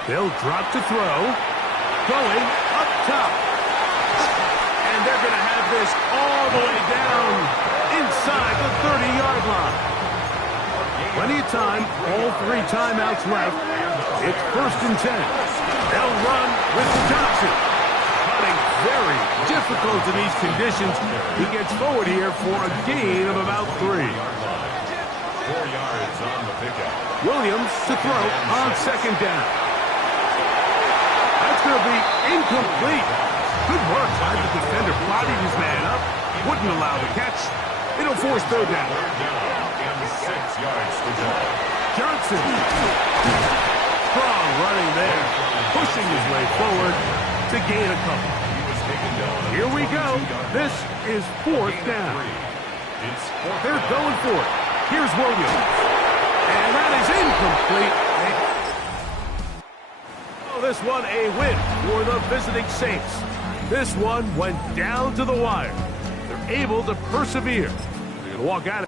They'll drop to throw. Going up top. And they're going to have this all the way down inside the 30-yard line. Plenty of time, all 3 timeouts left. It's 1st and 10. They'll run with Johnson. Running very difficult in these conditions. He gets forward here for a gain of about 3. 4 yards on the pickup. Williams to throw on 2nd down. That's going to be incomplete. Good work by the defender. Bodied his man up. Wouldn't allow the catch. It'll force 3rd down. And 6 yards to go. Johnson. Strong running there. Pushing his way forward to gain a couple. Here we go. This is 4th down. They're going for it. Here's Williams. And that is incomplete. Oh, this one a win for the visiting Saints. This one went down to the wire. They're able to persevere. They're going to walk out.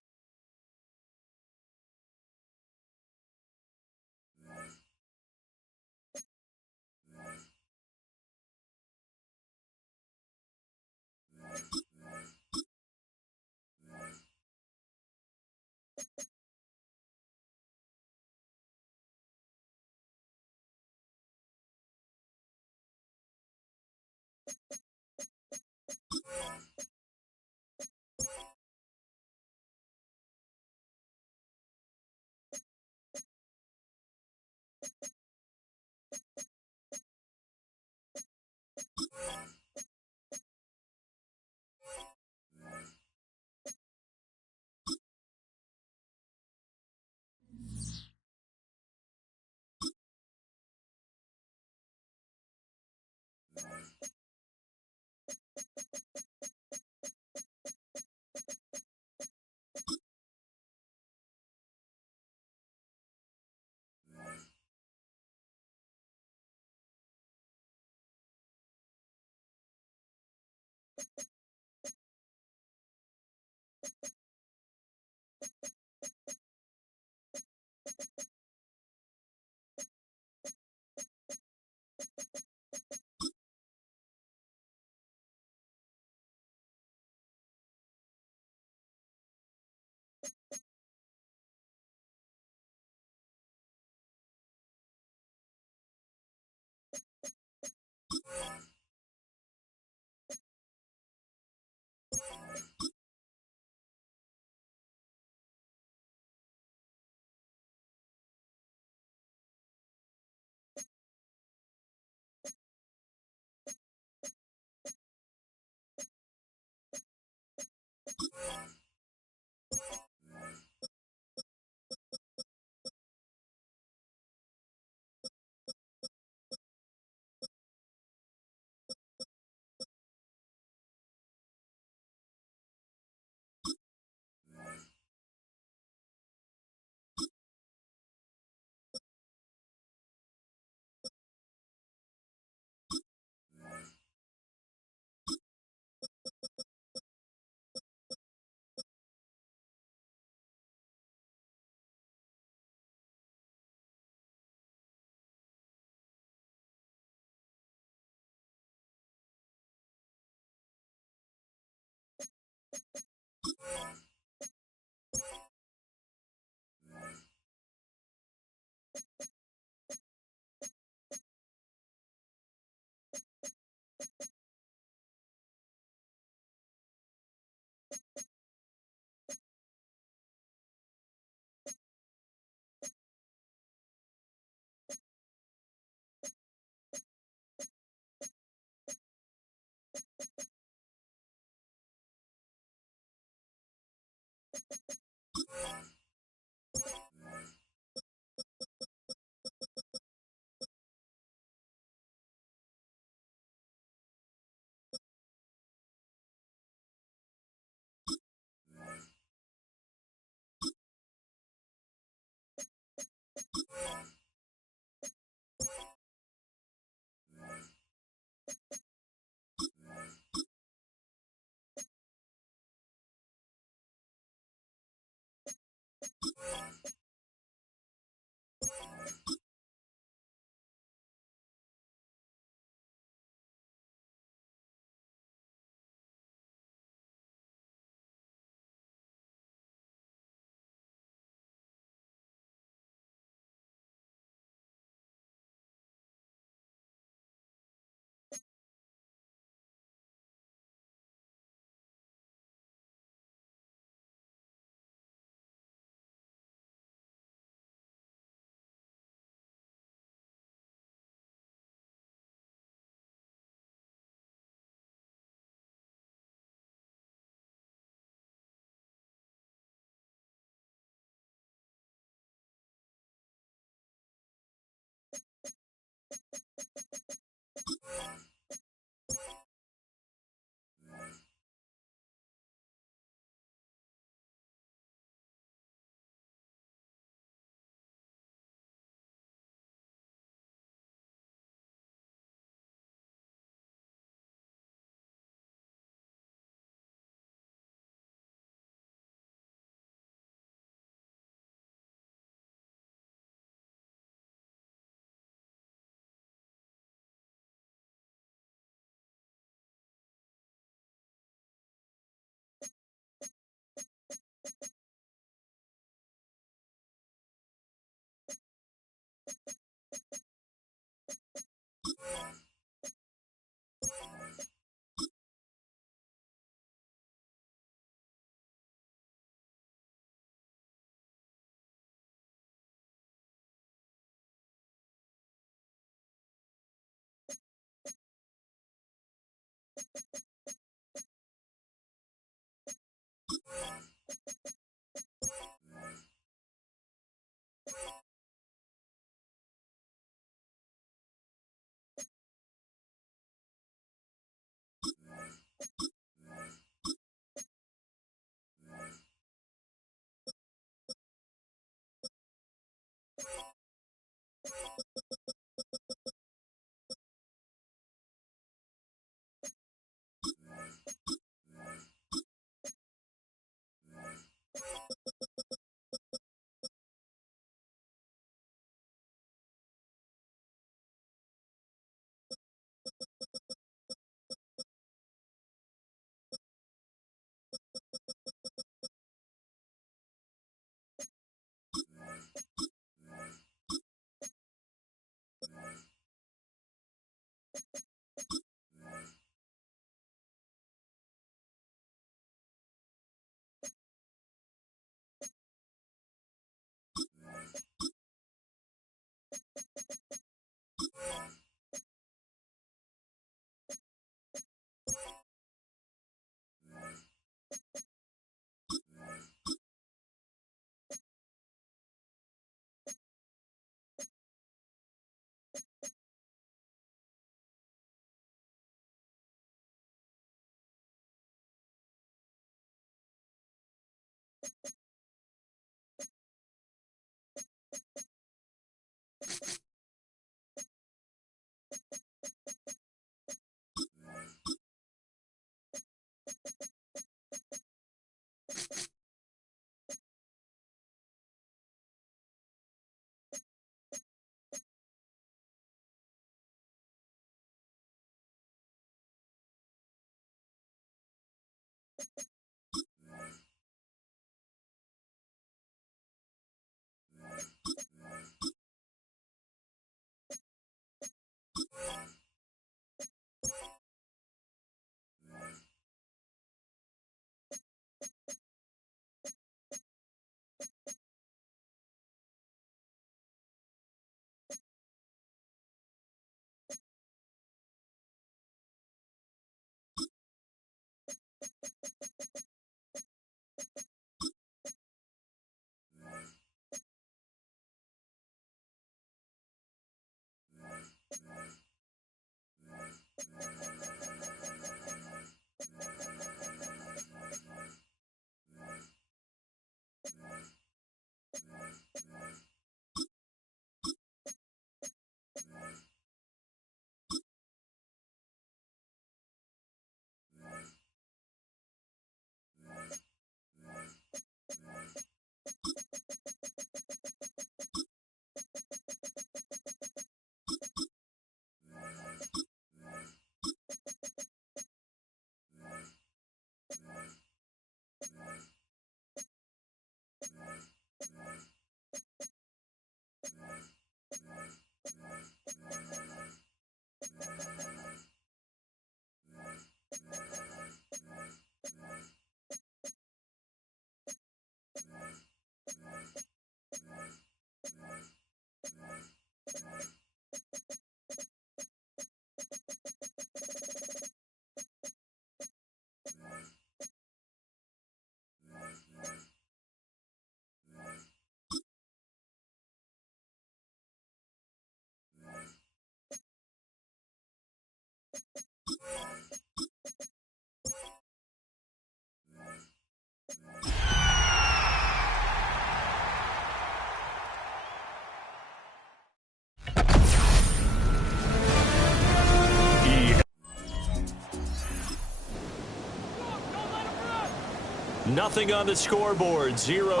Nothing on the scoreboard, 0-0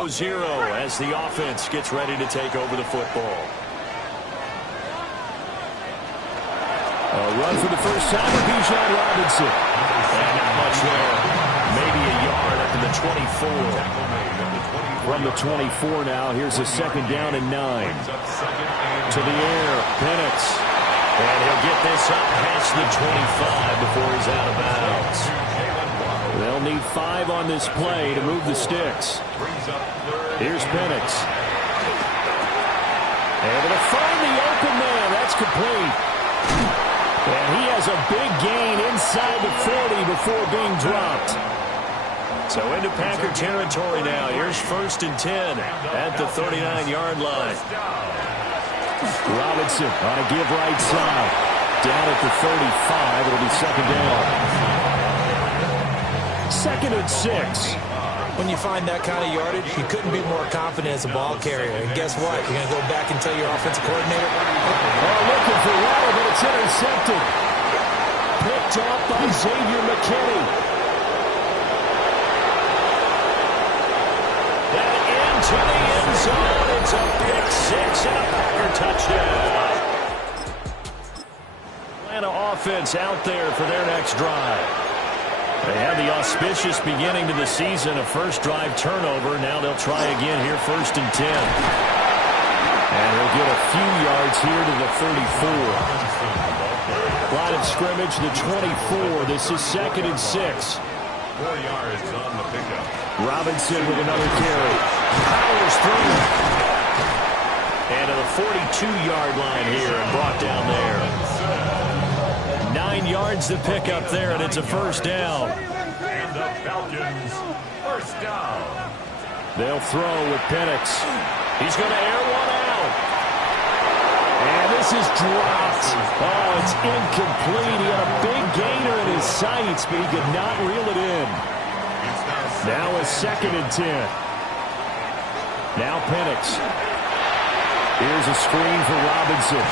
as the offense gets ready to take over the football. A run for the first time for Bijan Robinson. And not much there. Maybe a yard up to the 24. From the 24 now, here's a second down and 9. To the air, Penix. And he'll get this up past the 25 before he's out of bounds. They'll need 5 on this play to move the sticks. Here's Penix. Able to find the open man. That's complete. And he has a big gain inside the 40 before being dropped. So into Packer territory now. Here's 1st and 10 at the 39-yard line. Robinson on a give right side. Down at the 35. It'll be 2nd down. 2nd and 6. When you find that kind of yardage, you couldn't be more confident as a ball carrier. And guess what? You're going to go back and tell your offensive coordinator. Oh, looking for Waddle, but it's intercepted. Picked off by Xavier McKinney. And into the end zone. It's a pick 6 and a Packer touchdown. Atlanta offense out there for their next drive. They had the auspicious beginning to the season, a first drive turnover. Now they'll try again here, 1st and 10. And he'll get a few yards here to the 34. Line of scrimmage, the 24. This is 2nd and 6. 4 yards on the pickup. Robinson with another carry. Powers through. And to the 42-yard line here and brought down there. 9 yards to pick up there, and it's a 1st down. And the Falcons, 1st down. They'll throw with Penix. He's going to air one out. And this is dropped. Oh, it's incomplete. He had a big gainer in his sights, but he could not reel it in. Now a 2nd and 10. Now Penix. Here's a screen for Robinson.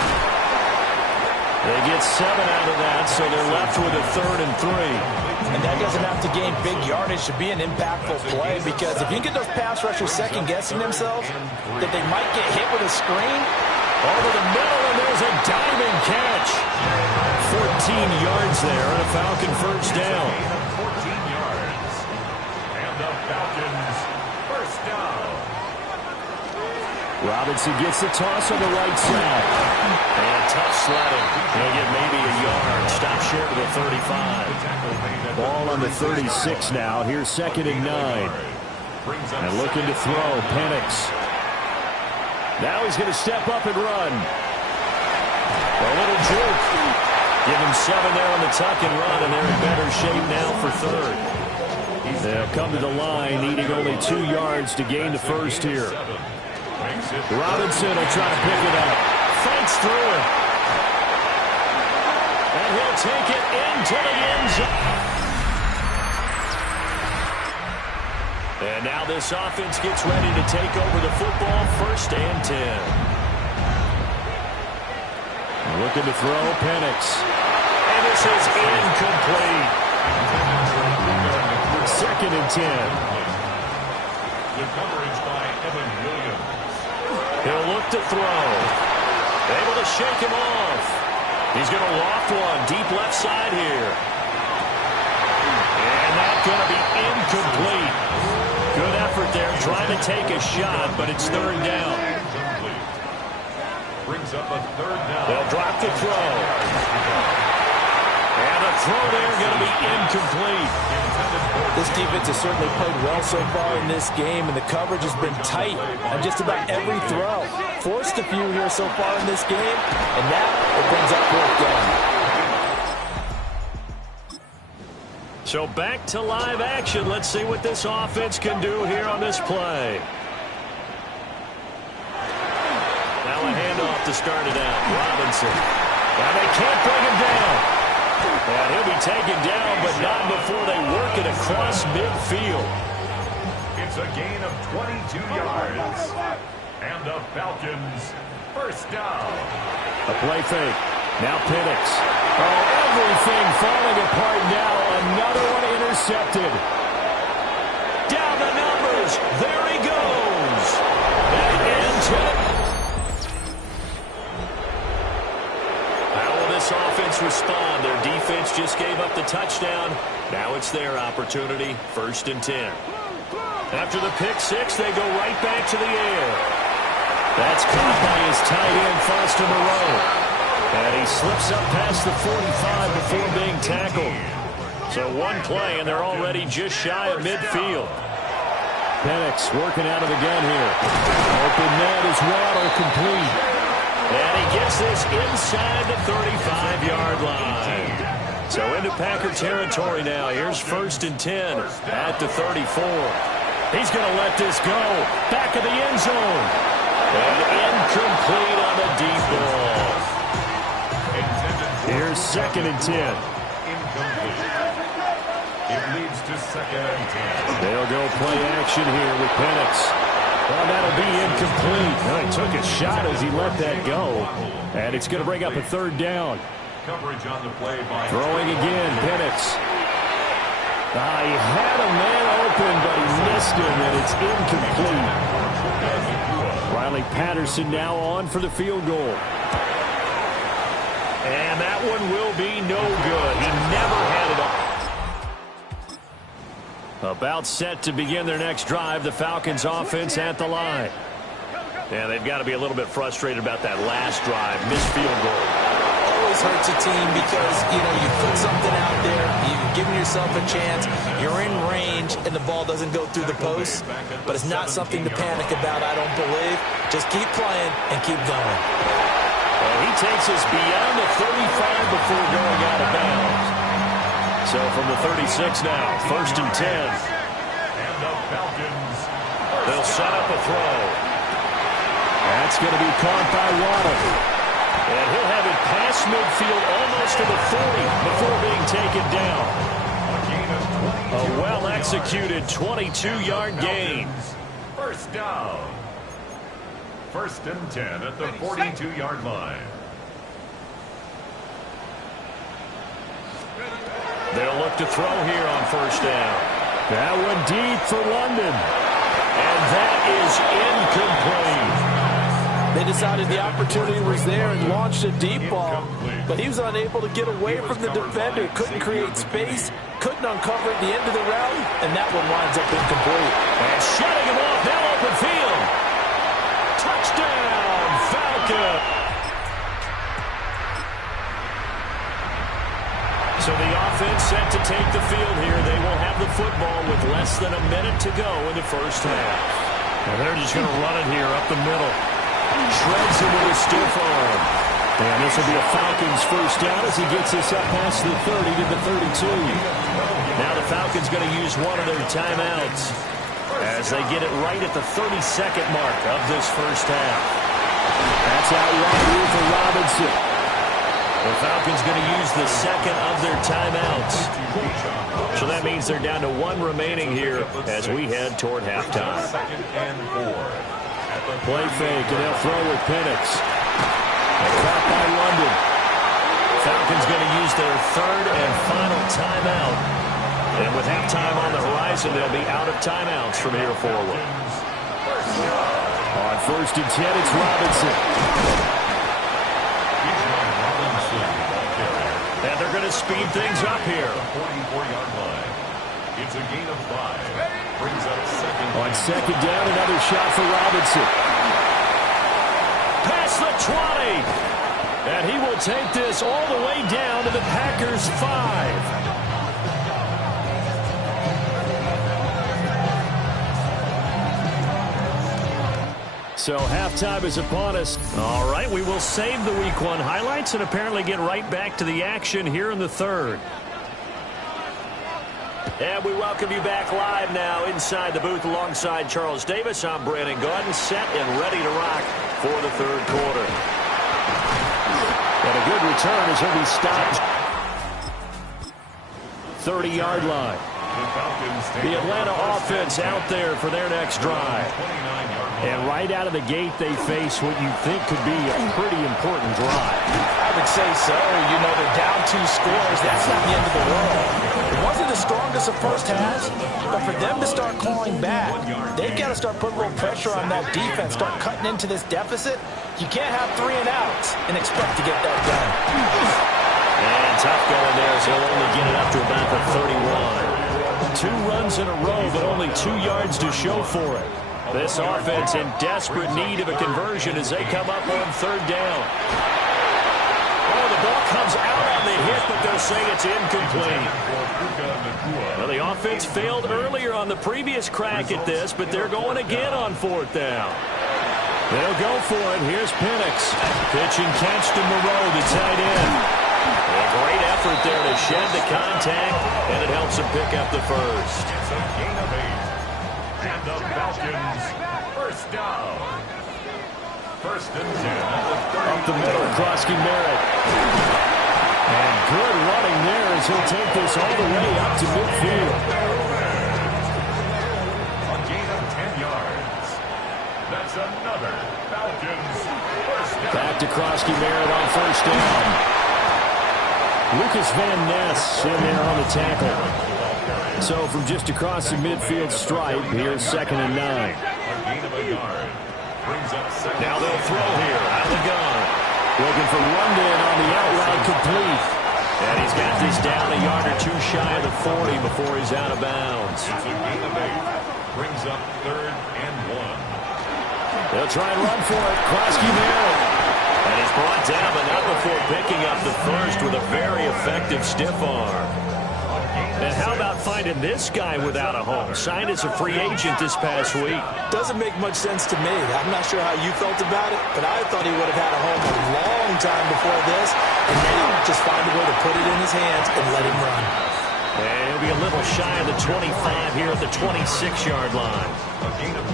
They get 7 out of that, so they're left with a 3rd and 3. And that doesn't have to gain big yardage to be an impactful play, because if you get those pass rushers second-guessing themselves, that they might get hit with a screen. Over the middle, and there's a diving catch. 14 yards there, and a Falcon 1st down. 14 yards. And the Falcons, 1st down. Robinson gets the toss on the right side. And tough sledding. He'll get maybe a yard. Stop short of the 35. Ball on the 36 now. Here's 2nd and 9. And looking to throw, Penix. Now he's going to step up and run. A little juke. Give him 7 there on the tuck and run, and they're in better shape now for 3rd. They'll come to the line, needing only 2 yards to gain the 1st here. Robinson will try to pick it up. Fights through it. And he'll take it into the end zone. And now this offense gets ready to take over the football, 1st and 10. Looking to throw, Penix. And this is incomplete. 2nd and 10. The coverage by Evan Williams. He'll look to throw. Able to shake him off. He's going to loft one deep left side here. And that's going to be incomplete. Good effort there, trying to take a shot, but it's 3rd down. Brings up a 3rd down. They'll drop the throw. And the throw there going to be incomplete. This defense has certainly played well so far in this game, and the coverage has been tight on just about every throw. Forced a few here so far in this game, and that it brings up 4th down. So back to live action. Let's see what this offense can do here on this play. Now a handoff to start it out. Robinson. Now they can't bring him down. And he'll be taken down, but not before they work it across midfield. It's a gain of 22 yards. And the Falcons, 1st down. A play fake. Now Penix. Oh, everything falling apart now. Another one intercepted. Down the numbers. There he goes. And into it. How will this offense respond? Their defense just gave up the touchdown. Now it's their opportunity. 1st and 10. After the pick 6, they go right back to the air. That's caught by his tight end, Foster Moreau. And he slips up past the 45 before being tackled. So one play, and they're already just shy of midfield. Penix working out of the gun here. Open net is Waddle complete. And he gets this inside the 35-yard line. So into Packer territory now. Here's 1st and 10 at the 34. He's going to let this go. Back of the end zone. And incomplete on the deep ball. Here's 2nd and 10. Incomplete. It leads to 2nd and 10. They'll go play action here with Penix. Well, that'll be incomplete. Well, he took a shot as he let that go. And it's going to bring up a 3rd down. Coverage on the play by Throwing again, Penix. He had a man open, but he missed him, and it's incomplete. Riley Patterson now on for the field goal. And that one will be no good. He never had it up. About set to begin their next drive, the Falcons offense at the line. Yeah, they've got to be a little bit frustrated about that last drive, missed field goal. Hurts a team because, you put something out there, you've given yourself a chance, you're in range, and the ball doesn't go through the post. But it's not something to panic about, I don't believe. Just keep playing and keep going. Well, he takes us beyond the 35 before going out of bounds. So from the 36 now, 1st and 10. And the Falcons. They'll set up a throw. That's going to be caught by Waddle. And he'll have it past midfield almost to the 40 before being taken down. A well-executed 22-yard gain. 1st down. 1st and 10 at the 42-yard line. They'll look to throw here on 1st down. That one deep for London. And that is incomplete. They decided the opportunity was there and launched a deep ball, but he was unable to get away from the defender, couldn't create space, couldn't uncover at the end of the route, and that one winds up incomplete. And shutting him off, now open field. Touchdown, Falcon. So the offense set to take the field here. They will have the football with less than a minute to go in the 1st half. And they're just going to run it here up the middle. Shreds him with a stiff arm. And this will be a Falcons 1st down as he gets this up past the 30 to the 32. Now the Falcons going to use one of their timeouts as they get it right at the 32nd mark of this 1st half. That's out wide here for Robinson. The Falcons going to use the 2nd of their timeouts. So that means they're down to 1 remaining here as we head toward halftime. 2nd and 4. Play fake, and they'll throw with Penix. Caught by London. Falcons going to use their 3rd and final timeout. And with halftime on the horizon, they'll be out of timeouts from here forward. On 1st and 10, it's Robinson. And they're going to speed things up here. 44-yard line. It's a gain of 5. Brings up 2nd. On 2nd down, another shot for Robinson. Past the 20. And he will take this all the way down to the Packers' 5. So halftime is upon us. All right, we will save the Week 1 highlights and apparently get right back to the action here in the 3rd. And we welcome you back live now inside the booth alongside Charles Davis. I'm Brandon Gaudin, set and ready to rock for the 3rd quarter. And a good return as he'll be stopped. 30-yard line. The Atlanta offense out there for their next drive. And right out of the gate, they face what you think could be a pretty important drive. I would say so. They're down 2 scores. That's not the end of the world. It wasn't the strongest of first halves, but for them to start clawing back, they've got to start putting a little pressure on that defense, start cutting into this deficit. You can't have 3 and outs and expect to get that done. And tough going there as he'll only get it up to about the 31. 2 runs in a row, but only 2 yards to show for it. This offense in desperate need of a conversion as they come up on 3rd down. Oh, the ball comes out on the hit, but they'll say it's incomplete. Well, the offense failed earlier on the previous crack at this, but they're going again on 4th down. They'll go for it. Here's Penix. Pitch and catch to Moreau, the tight end. A great effort there to shed the contact, and it helps him pick up the first. It's a gain of 8. And the Falcons, first down. First and 10 at the 30. Up the middle, Krosky Merritt. And good running there as he'll take this all the way up to midfield. A gain of 10 yards. That's another Falcons first down. Back to Krosky Merritt on first down. Lucas Van Ness in there on the tackle. So from just across the midfield stripe, here's 2nd and 9. A gain of a yard. Brings up second. Now they'll throw here out of the gun. Looking for London on the out route complete. And he's got this down a yard or two shy of the 40 before he's out of bounds. It's a gain of 8. Brings up 3rd and 1. They'll try and run for it. Krosky Merritt. And he's brought down, but not before picking up the first with a very effective stiff arm. And how about finding this guy without a home? Signed as a free agent this past week. Doesn't make much sense to me. I'm not sure how you felt about it, but I thought he would have had a home a long time before this, and now just find a way to put it in his hands and let him run. And he'll be a little shy of the 25 here at the 26-yard line.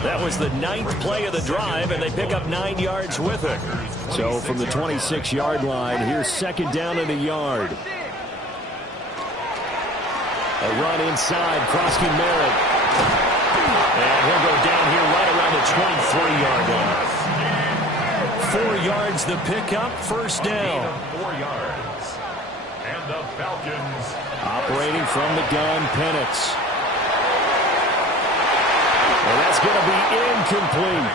That was the 9th play of the drive, and they pick up 9 yards with it. So from the 26-yard line, here's 2nd down and a yard. A run inside, Krosky Merritt. And he'll go down here right around the 23-yard line. 4 yards the pickup, first down. 4 yards. And the Falcons operating from the gun, Penix. And that's going to be incomplete.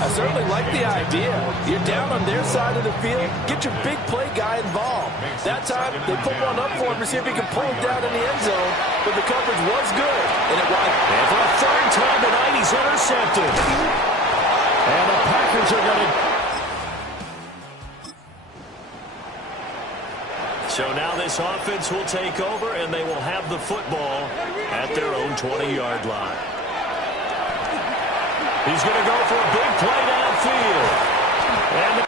I certainly like the idea. You're down on their side of the field. Get your big play guy involved. That time, they put one up for him to see if he can pull it down in the end zone. But the coverage was good. And it was. And for a 3rd time tonight, he's intercepted. And the Packers are going to... So now this offense will take over, and they will have the football at their own 20-yard line. He's going to go for a big play downfield. And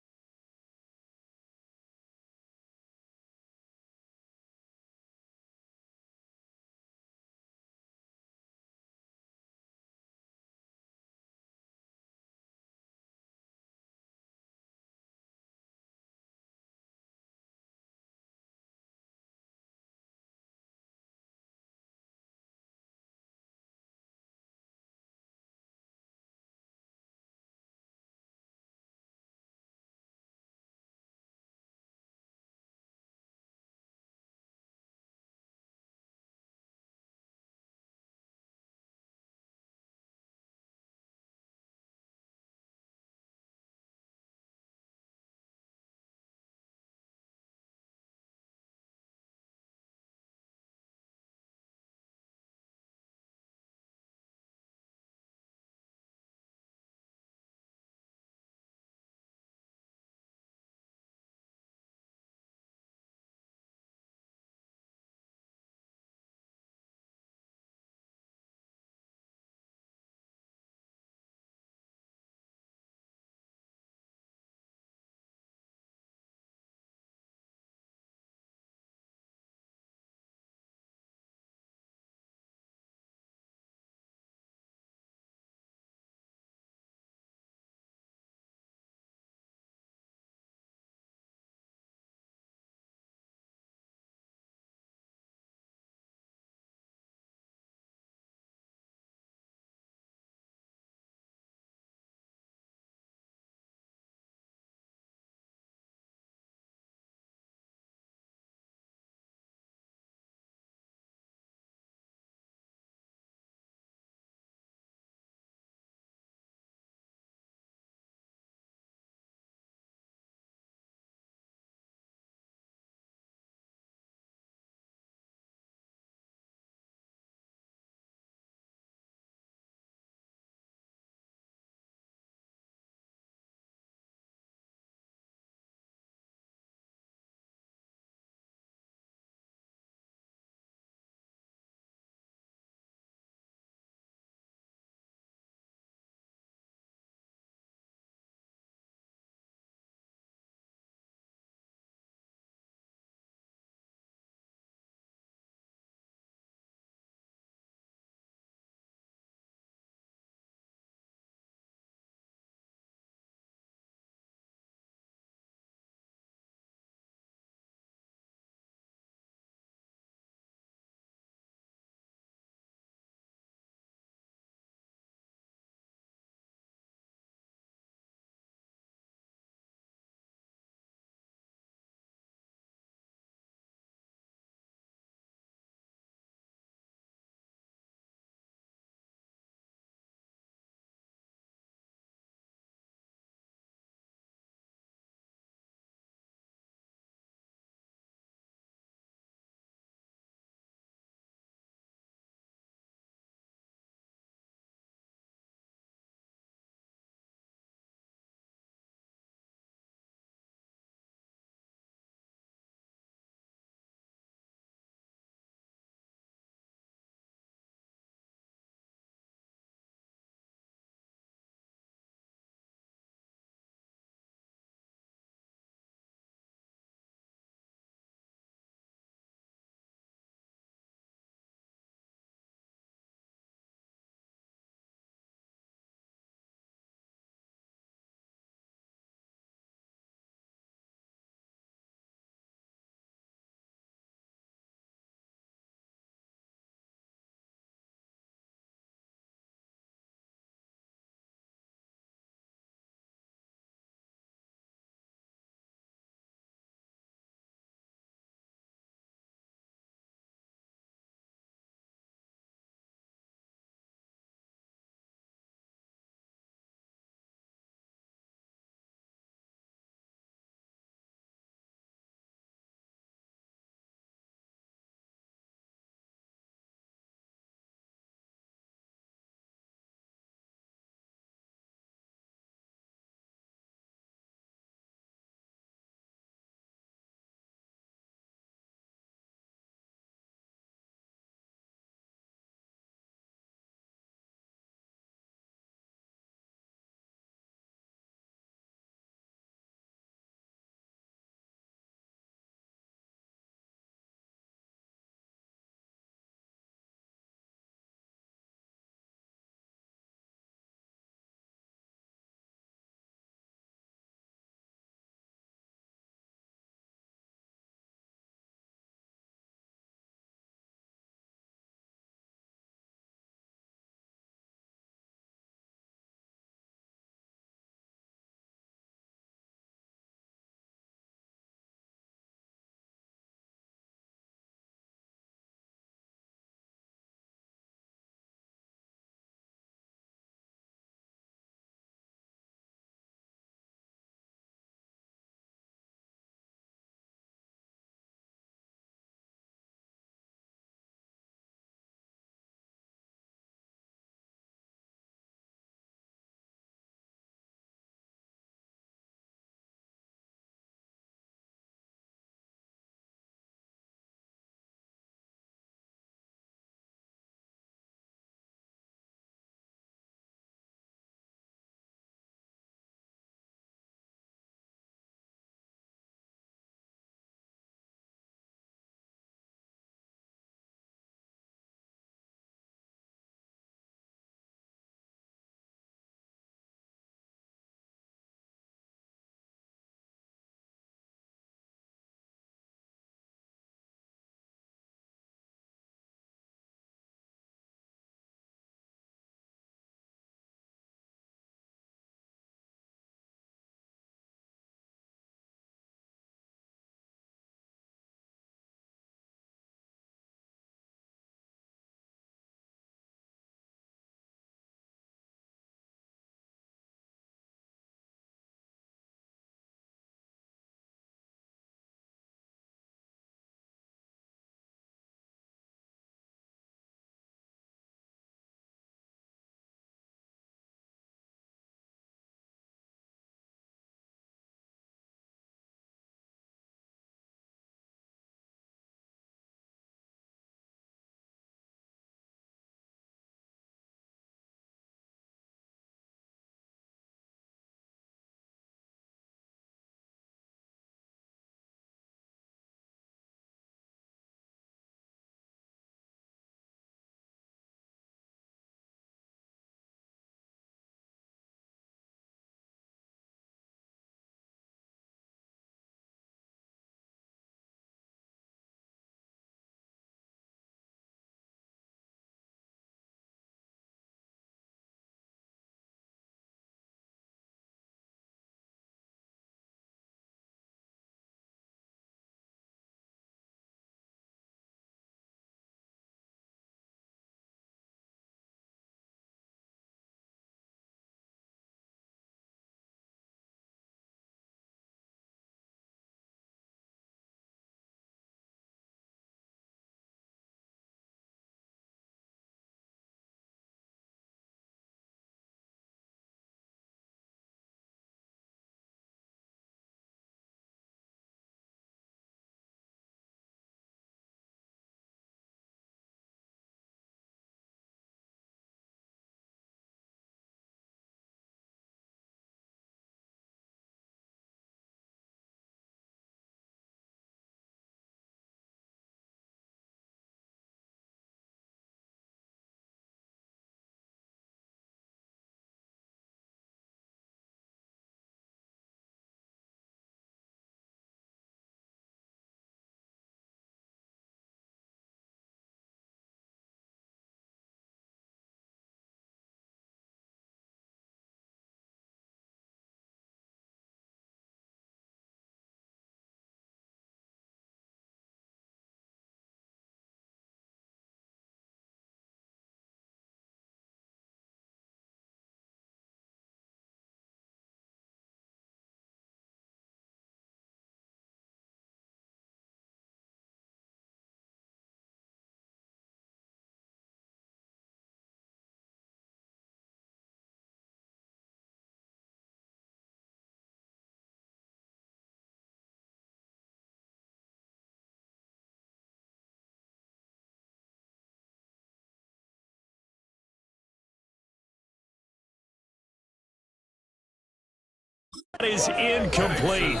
That is incomplete.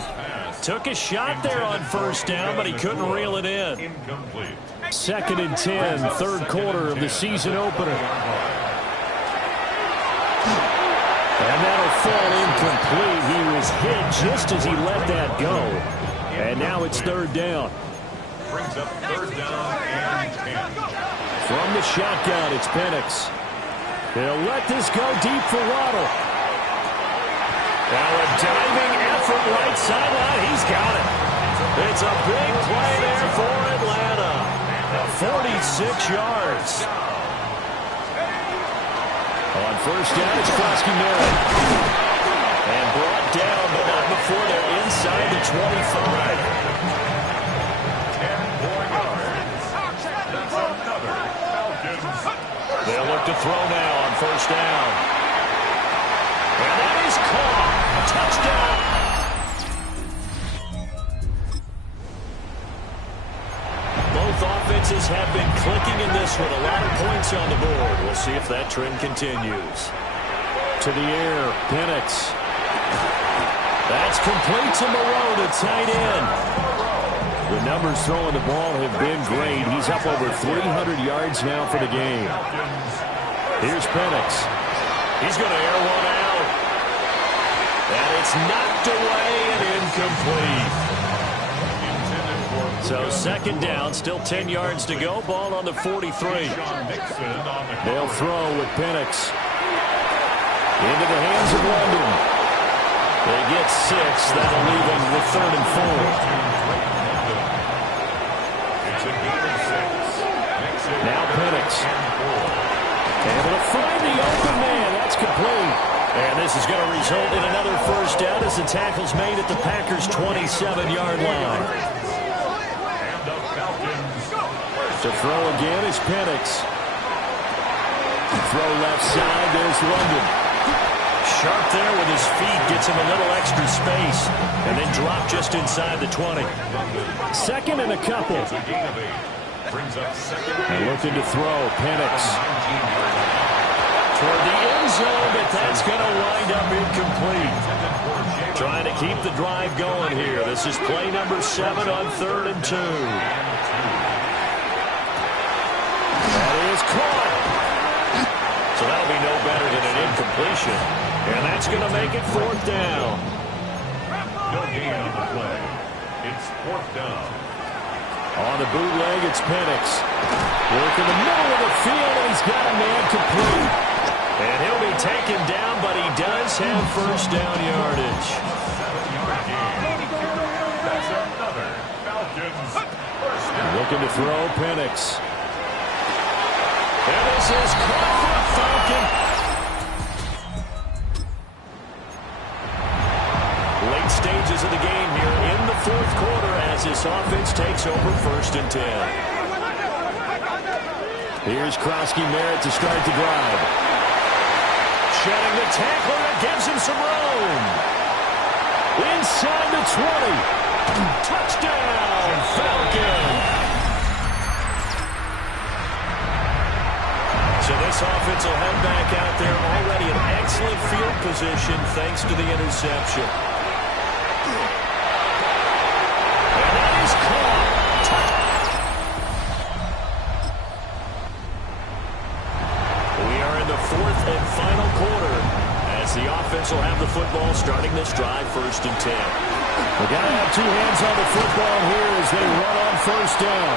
Took a shot there on first down, but he couldn't reel it in. Incomplete. 2nd and 10, third quarter of the season opener. And that'll fall incomplete. He was hit just as he let that go. And now it's 3rd down. Brings up 3rd down and 10. From the shotgun, it's Penix. He'll let this go deep for Waddle. Now a diving effort right sideline. He's got it. It's a big play there for Atlanta. 46 yards. On first down, it's Krosky-Merritt. And brought down, but not before they're inside the 25. 10 more yards. That's another Falcons. They'll look to throw now on first down. And that is caught. Touchdown. Both offenses have been clicking in this one. A lot of points on the board. We'll see if that trend continues. To the air, Penix. That's complete to Moreau, the tight end. The numbers throwing the ball have been great. He's up over 300 yards now for the game. Here's Penix. He's going to air one out. And it's knocked away and incomplete. So 2nd down, still 10 yards to go. Ball on the 43. They'll throw with Penix. Into the hands of London. They get 6. That'll leave them with 3rd and 4. Now Penix. Able to find the open man. That's complete. And this is going to result in another first down as the tackle's made at the Packers' 27-yard line. To throw again is Penix. Throw left side, there's London. Sharp there with his feet, gets him a little extra space, and then drop just inside the 20. 2nd and a couple. And looking to throw, Penix. Toward the end zone, but that's going to wind up incomplete. Trying to keep the drive going here. This is play number 7 on 3rd and 2. That is caught. So that'll be no better than an incompletion. And that's going to make it 4th down. No gain on the play. It's 4th down. On the bootleg, it's Penix. Work in the middle of the field, and he's got a man complete. And he'll be taken down, but he does have first down yardage. 7-yard gain. That's another Falcons first down. Looking to throw, Penix. And this is caught for a Falcon. Late stages of the game here in the 4th quarter as this offense takes over 1st and 10. Here's Krosky-Merritt to start the drive. Shedding the tackler, that gives him some room. Inside the 20. Touchdown, Falcon. So this offense will head back out there already in excellent field position thanks to the interception. And that is caught. We are in the 4th and final quarter as the offense will have the football starting this drive 1st and 10. They got to have 2 hands on the football here as they run on first down.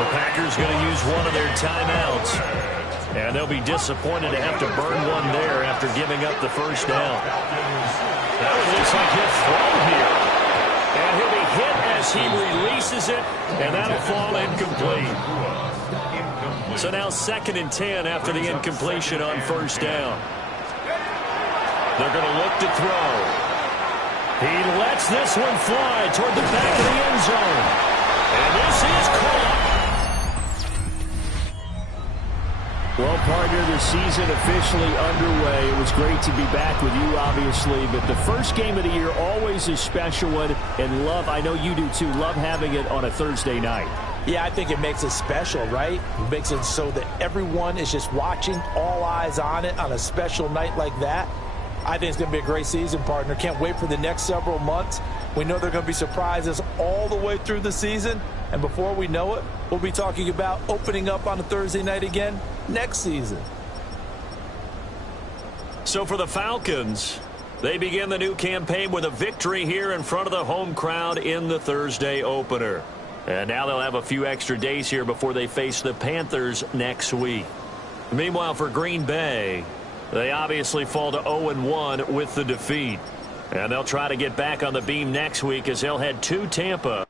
The Packers going to use one of their timeouts. And they'll be disappointed to have to burn one there after giving up the first down. That looks like he'll throw here. And he'll be hit as he releases it, and that'll fall incomplete. So now 2nd and 10 after the incompletion on first down. They're going to look to throw. He lets this one fly toward the back of the end zone. And this is caught. Well, partner, the season officially underway. It was great to be back with you, obviously, but the first game of the year always a special one, and love, I know you do too, love having it on a Thursday night. Yeah, I think it makes it special, right? It makes it so that everyone is just watching, all eyes on it on a special night like that. I think it's going to be a great season, partner. Can't wait for the next several months. We know there are going to be surprises all the way through the season. And before we know it, we'll be talking about opening up on a Thursday night again next season. So for the Falcons, they begin the new campaign with a victory here in front of the home crowd in the Thursday opener. And now they'll have a few extra days here before they face the Panthers next week. Meanwhile, for Green Bay, they obviously fall to 0-1 with the defeat. And they'll try to get back on the beam next week as they'll head to Tampa.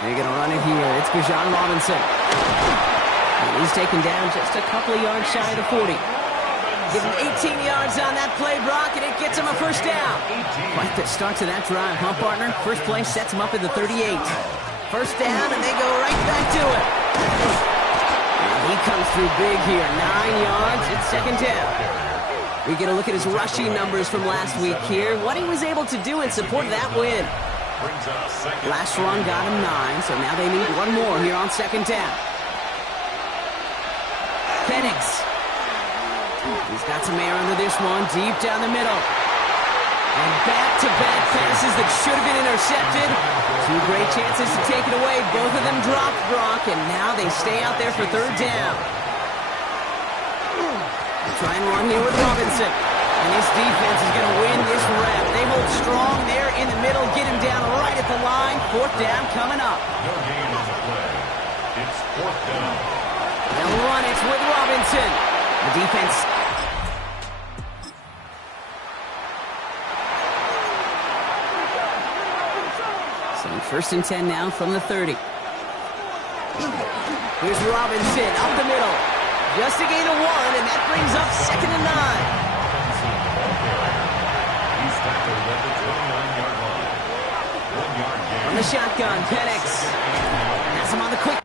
They're going to run it here. It's Bijan Robinson. And he's taken down just a couple of yards shy of the 40. Give him 18 yards on that play, Brock, and it gets him a first down. Quite the start to that drive, huh, partner? First play sets him up at the 38. First down, and they go right back to it. And he comes through big here. 9 yards. It's second down. We get a look at his rushing numbers from last week here. What he was able to do in support of that win. Last run got him 9, so now they need one more here on second down. Penix. He's got some air under this one, deep down the middle. And back-to-back passes that should have been intercepted. Two great chances to take it away. Both of them dropped, Brock, and now they stay out there for third down. Try and run here with Robinson. And this defense is going to win this rep. They hold strong there in the middle, get him down right at the line. Fourth down coming up. No gain on the play. It's fourth down. They'll run it with Robinson. The defense. So first and 10 now from the 30. Here's Robinson up the middle. Just a gain of 1, and that brings up second and 9. On the shotgun, Penix has him on the quick.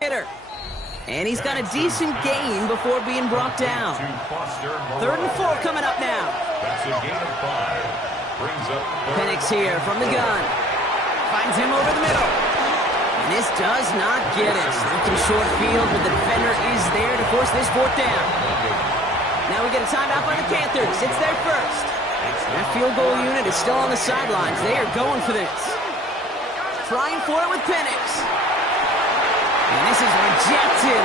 And he's got a decent gain before being brought down. 3rd and 4 coming up now. That's a gain of 5. Brings up Penix here from the gun. Finds him over the middle. And this does not get it. Looking short field, but the defender is there to force this 4th down. Now we get a timeout by the Panthers. It's their first. That field goal unit is still on the sidelines. They are going for this. Trying for it with Penix. And this is rejected.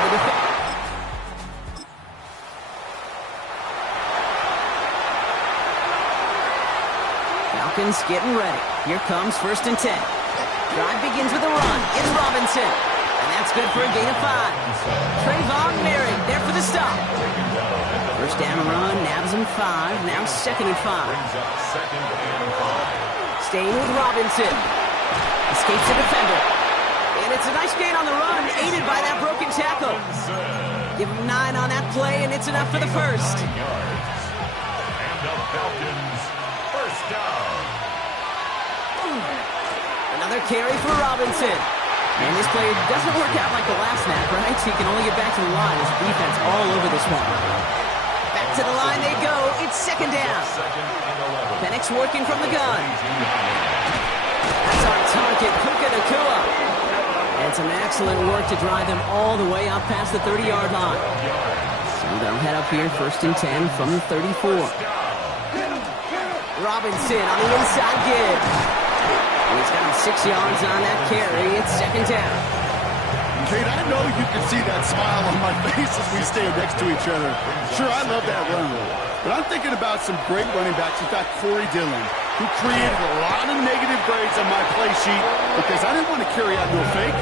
Falcons getting ready. Here comes 1st and 10. Drive begins with a run. It's Robinson. And that's good for a gain of 5. Trayvon Merritt there for the stop. 1st down run, nabs him 5. Now 2nd and 5. Staying with Robinson. Escapes the defender. And it's a nice gain on the run, aided by that broken tackle. Give him 9 on that play, and it's enough for the first. And the Falcons, 1st down. Another carry for Robinson. And this play doesn't work out like the last snap, right? He can only get back to the line. His defense all over this one. Back to the line they go. It's 2nd down. Penix working from the gun. That's on target. Puka Nacua. And some excellent work to drive them all the way up past the 30-yard line. So they'll head up here 1st and 10 from the 34. Robinson on the inside give. And he's got him 6 yards on that carry. It's 2nd down. Kate, I know you can see that smile on my face as we stand next to each other. Sure, I love that run. But I'm thinking about some great running backs. In fact, Corey Dillon, who created a lot of negative grades on my play sheet because I didn't want to carry out no fake.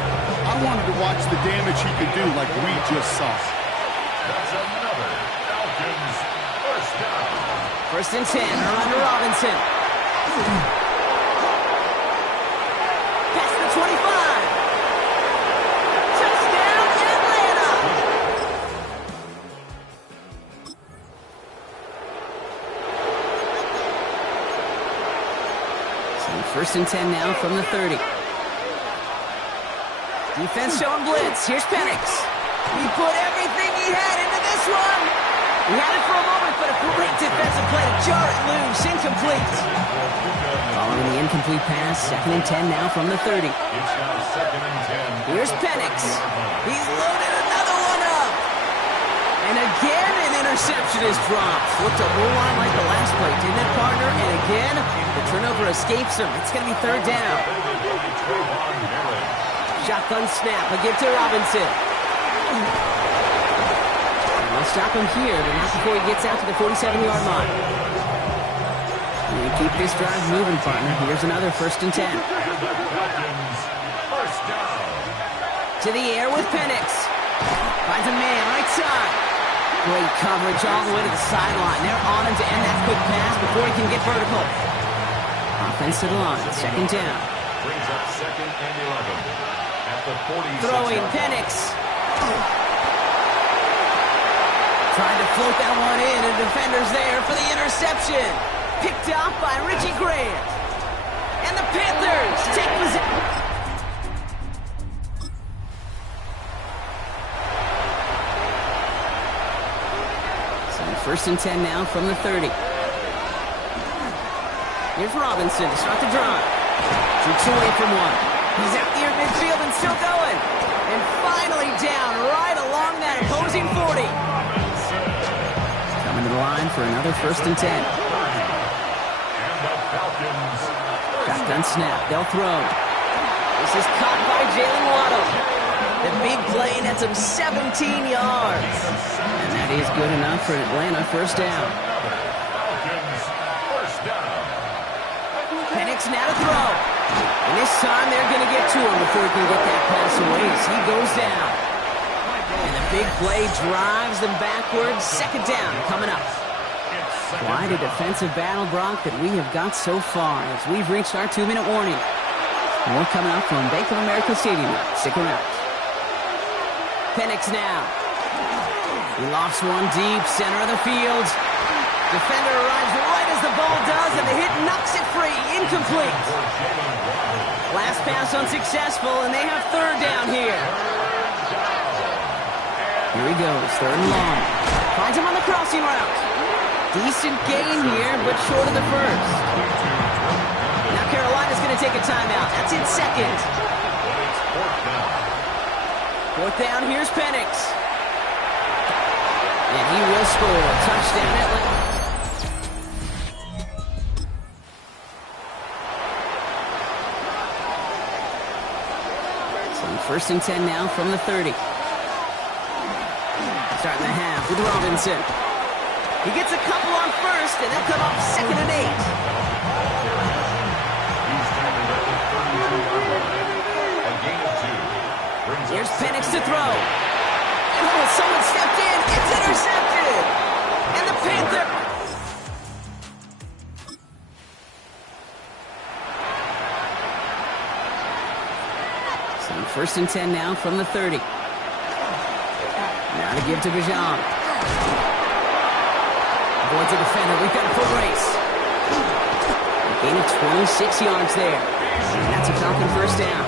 I wanted to watch the damage he could do like we just saw. That's another Falcons 1st down. 1st and 10, run to Robinson. Past the 25. Touchdown, Atlanta! So 1st and 10 now from the 30. Defense showing blitz. Here's Penix. He put everything he had into this one. He had it for a moment, but a great defensive play to jar it loose. Incomplete. Following the incomplete pass, 2nd and 10 now from the 30. It's now 2nd and 10. Here's Penix. He's loaded another one up. And again, an interception is dropped. Looked a whole lot like the last play, didn't it, partner? And again, the turnover escapes him. It's going to be 3rd down. Shotgun snap, a give to Robinson. I'll stop him here, but not before he gets out to the 47-yard line. And keep this drive moving, partner. Here's another 1st and 10. To the air with Penix. Finds a man, right side. Great coverage all the way to the sideline. They're on him to end that quick pass before he can get vertical. Offense to the line, 2nd down. Brings up 2nd and 11. Throwing Penix. Trying to float that one in, and defender's there for the interception. Picked up by Richie Grant. And the Panthers take possession. So 1st and 10 now from the 30. Here's Robinson to start the drive. Shoots away from one. He's out near midfield and still going. And finally down right along that opposing 40. Coming to the line for another 1st and 10. Shotgun snap. They'll throw. This is caught by Jalen Waddle. The big play nets him 17 yards. And that is good enough for Atlanta 1st down. Penix now to throw. And this time they're going to get to him before he can get that pass away as he goes down. And the big play drives them backwards. 2nd down coming up. Quite a defensive battle, Brock, that we have got so far as we've reached our 2-minute warning. More coming up from Bank of America Stadium. Stick around. Penix now. He lofts one deep, center of the field. Defender arrives right as the ball does, and the hit knocks it free. Incomplete. Last pass unsuccessful, and they have 3rd down here. Here he goes, 3rd and long. Finds him on the crossing route. Decent gain here, but short of the first. Now Carolina's going to take a timeout. That's in 2nd. 4th down, here's Penix. And he will score. Touchdown, Atlanta. So 1st and 10 now from the 30. Starting the half with Robinson. He gets a couple on 1st, and they'll come off 2nd and 8. Here's Penix to throw. Oh, someone stepped in. It's intercepted. And the Panther. So 1st and 10 now from the 30. Now to give to Bijan. Avoids a defender. We've got a foot race. A gain of 26 yards there. And that's a Falcon 1st down.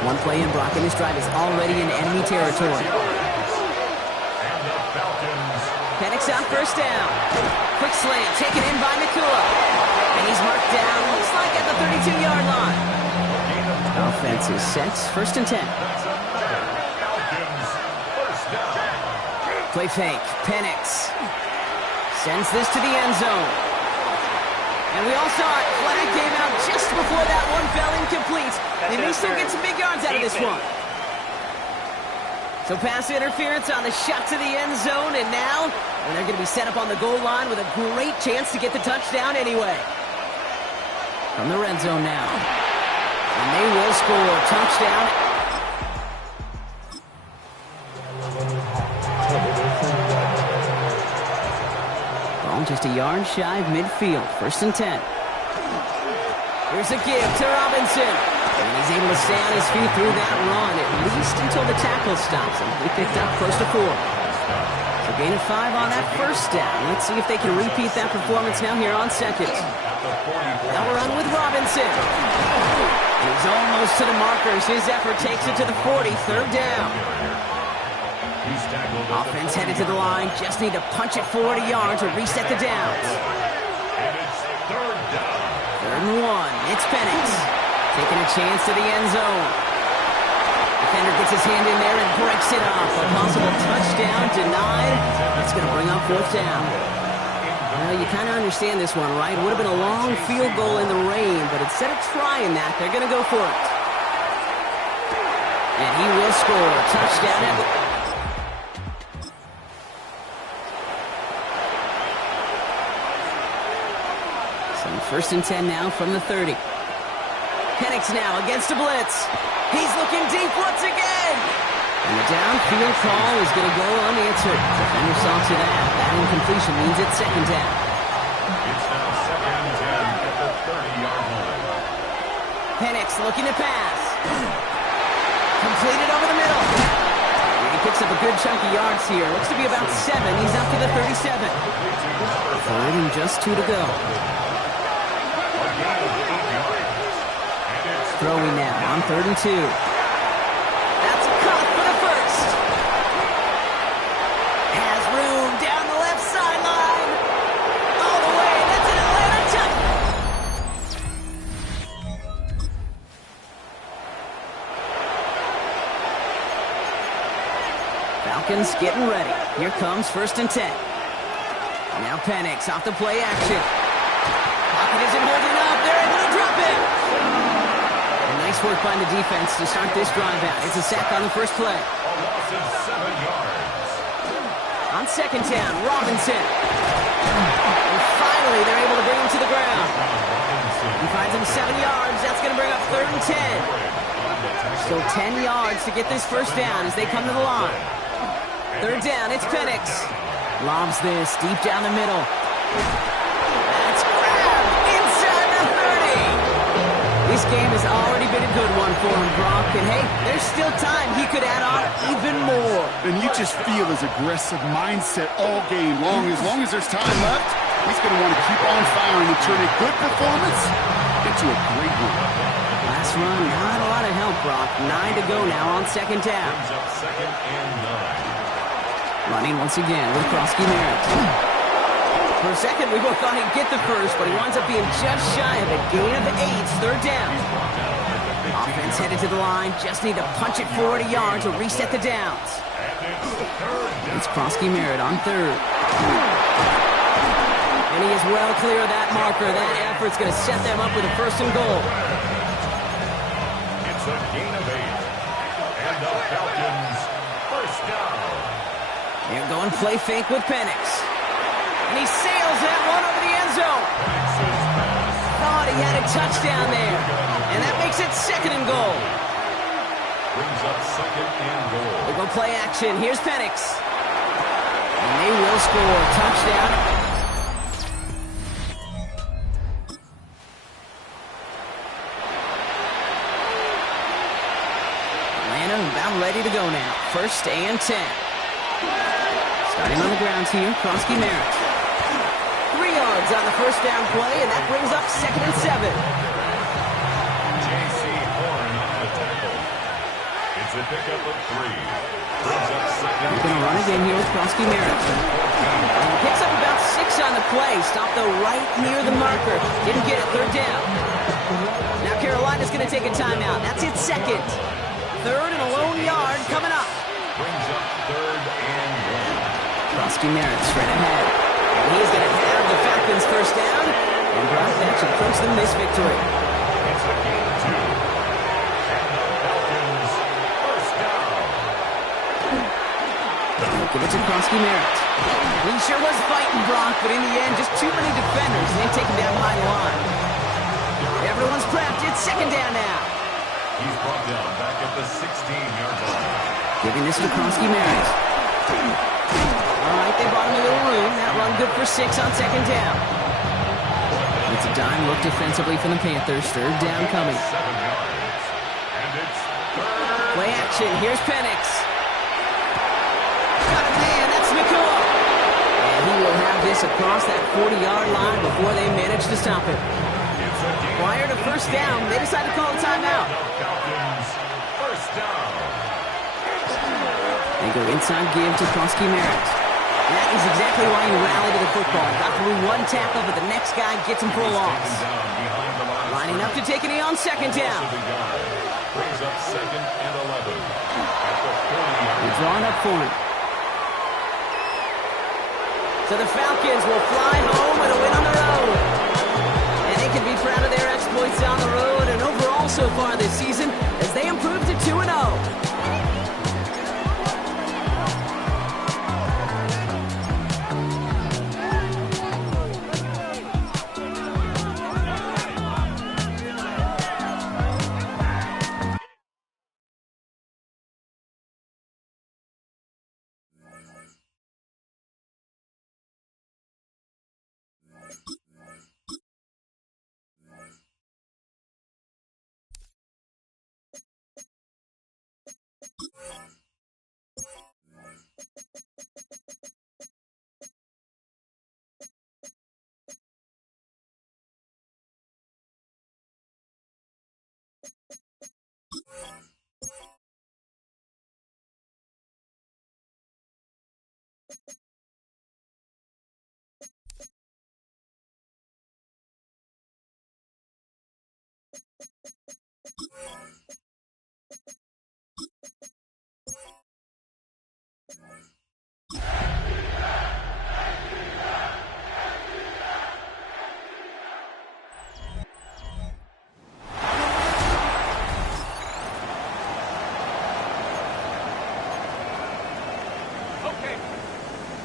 One play in, Brock, and this drive is already in enemy territory. Penix on 1st down. Quick slant, taken in by Nakua. And he's marked down, looks like at the 32-yard line. Offense is set, 1st and 10. Play fake, Penix. Sends this to the end zone. And we all saw it. Flag came out just before that one fell incomplete. They may still get some big yards out of this one. So pass interference on the shot to the end zone, and now they're going to be set up on the goal line with a great chance to get the touchdown anyway. From the red zone now. And they will score. Touchdown. Ball just a yard shy of midfield. 1st and 10. Here's a give to Robinson. And he's able to stay on his feet through that run, at least until the tackle stops him. He picked up close to 4. So gain of 5 on that 1st down. Let's see if they can repeat that performance now here on 2nd. Now we're on with Robinson. He's almost to the markers. His effort takes it to the 40. 3rd down. Offense headed to the line. Just need to punch it 40 yards or reset the downs. 3rd and 1. It's Penix. Taking a chance to the end zone. Defender gets his hand in there and breaks it off. A possible touchdown denied. That's going to bring up 4th down. Well, you kind of understand this one, right? It would have been a long field goal in the rain, but instead of trying that, they're going to go for it. And he will score. Touchdown. So 1st and 10 now from the 30. Penix now against a blitz. He's looking deep once again. And the downfield call is going to go unanswered. Defender saw to that. That incompletion means it's 2nd down. It's now 2nd and 10 at the 30-yard line. Penix looking to pass. Completed over the middle. And he picks up a good chunk of yards here. Looks to be about 7. He's up to the 37. 3rd and just 2 to go. Throwing now on 3rd and 2. That's a cut for the 1st. Has room down the left sideline. All the way. That's an Atlanta touchdown. Falcons getting ready. Here comes 1st and 10. Now Penix off the play action. Pocket isn't holding up. They're able to drop it. Nice work by the defense to start this drive out. It's a sack on the 1st play. A loss of 7 yards. On 2nd down, Robinson. And finally, they're able to bring him to the ground. He finds him 7 yards. That's going to bring up 3rd and 10. So 10 yards to get this 1st down as they come to the line. 3rd down, it's Penix. Lobs this deep down the middle. That's grabbed inside the 30. This game has already been a good one for him, Brock. And hey, there's still time. He could add on even more. And you just feel his aggressive mindset all game long. As long as there's time left, he's going to want to keep on firing and turn a good performance into a great one. Last run, not a lot of help, Brock. 9 to go now on 2nd down. Brings up 2nd and 9. Running once again with Krosky Merritt. For a second, we both thought he'd get the first, but he winds up being just shy of it. Gain of 8, third down. Offense headed to the line. Just need to punch it forward a yard to reset the downs. It's Krosky Merritt on third. And he is well clear of that marker. That effort's going to set them up with a first and goal. It's a gain of 8. And the Falcons first down. They're going play fake with Penix. And he sails that one over the end zone. Thought he had a touchdown there. And that makes it second and goal. Brings up second and goal. They go play action. Here's Penix. And they will score. Touchdown. Atlanta about ready to go now. First and 10. Starting on the grounds here, Krosky Merritt. 3 yards on the first down play, and that brings up second and 7. J.C. Horn on the tackle. It's a pickup of 3. Brings up second. They're going to run again here with Krosky Merritt. Picks up about 6 on the play. Stopped though right near the marker. Didn't get it, third down. Now Carolina's going to take a timeout. That's its second. Third and a lone yard coming up. Brings up third and 1. Krosky Merritt straight ahead. And he's going to have the Falcons first down. And Brock, that should clinch them this victory. It's a gain of 2. And the Falcons first down. Give it to Krosky Merritt. He sure was fighting Brock, but in the end, just too many defenders. And they take him down behind the line. Everyone's prepped. It's second down now. He's brought down back at the 16-yard line. Giving this to Krosky Merritt. All right, they bought him a little room. That run good for 6 on second down. It's a dime look defensively from the Panthers. Third down coming. 7 yards. And it's third. Play action. Here's Penix. Got a man. That's McCullough. And he will have this across that 40-yard line before they manage to stop him. It's a gain. Prior to first down, they decide to call a timeout. Falcons first down. They go inside give to Krosky Merritt. And that is exactly why you rally to the football. Got through one tackle, but the next guy gets him for a loss. Down behind the line. Lining up to take a knee on second down. Brings up second and 11. At the 40-yard They're drawing up for him. So the Falcons will fly home with a win on the road. And they can be proud of their exploits on the road and overall so far this season as they improve to 2-0.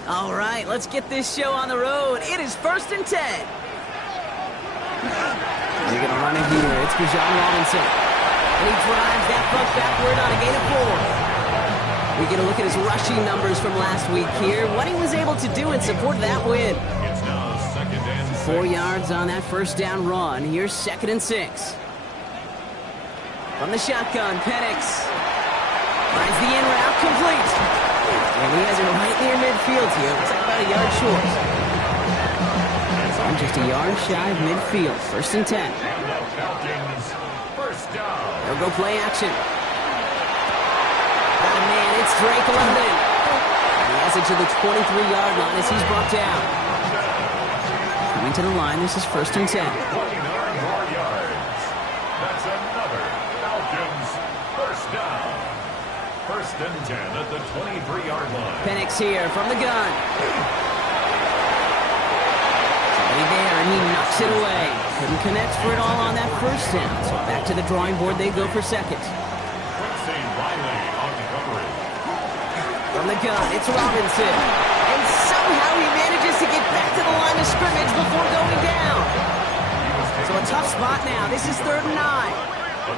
All right, let's get this show on the road. It is first and 10. They're going to run it here. It's Bijan Robinson. And he drives that puck backward on a gain of 4. We get a look at his rushing numbers from last week here. What he was able to do in support of that win. It's now second and 6. 4 yards on that first down run. Here's second and 6. From the shotgun, Penix finds the in route complete. And he has it right near midfield here. Looks like about a yard short. I'm just a yard shy of midfield. First and 10. Falcons first down. They'll go play action. Got a man. It's Drake London. He has it to the 23-yard line as he's brought down. Coming to the line, this is 1st and 10. 29 more yards. That's another Falcons first down. 1st and 10 at the 23-yard line. Penix here from the gun. Somebody there, and he knocks it away. Couldn't connect for it all on that first down. So back to the drawing board they go for second. Riley on coverage. From the gun, it's Robinson. And somehow he manages to get back to the line of scrimmage before going down. So a tough spot now. This is 3rd and 9. A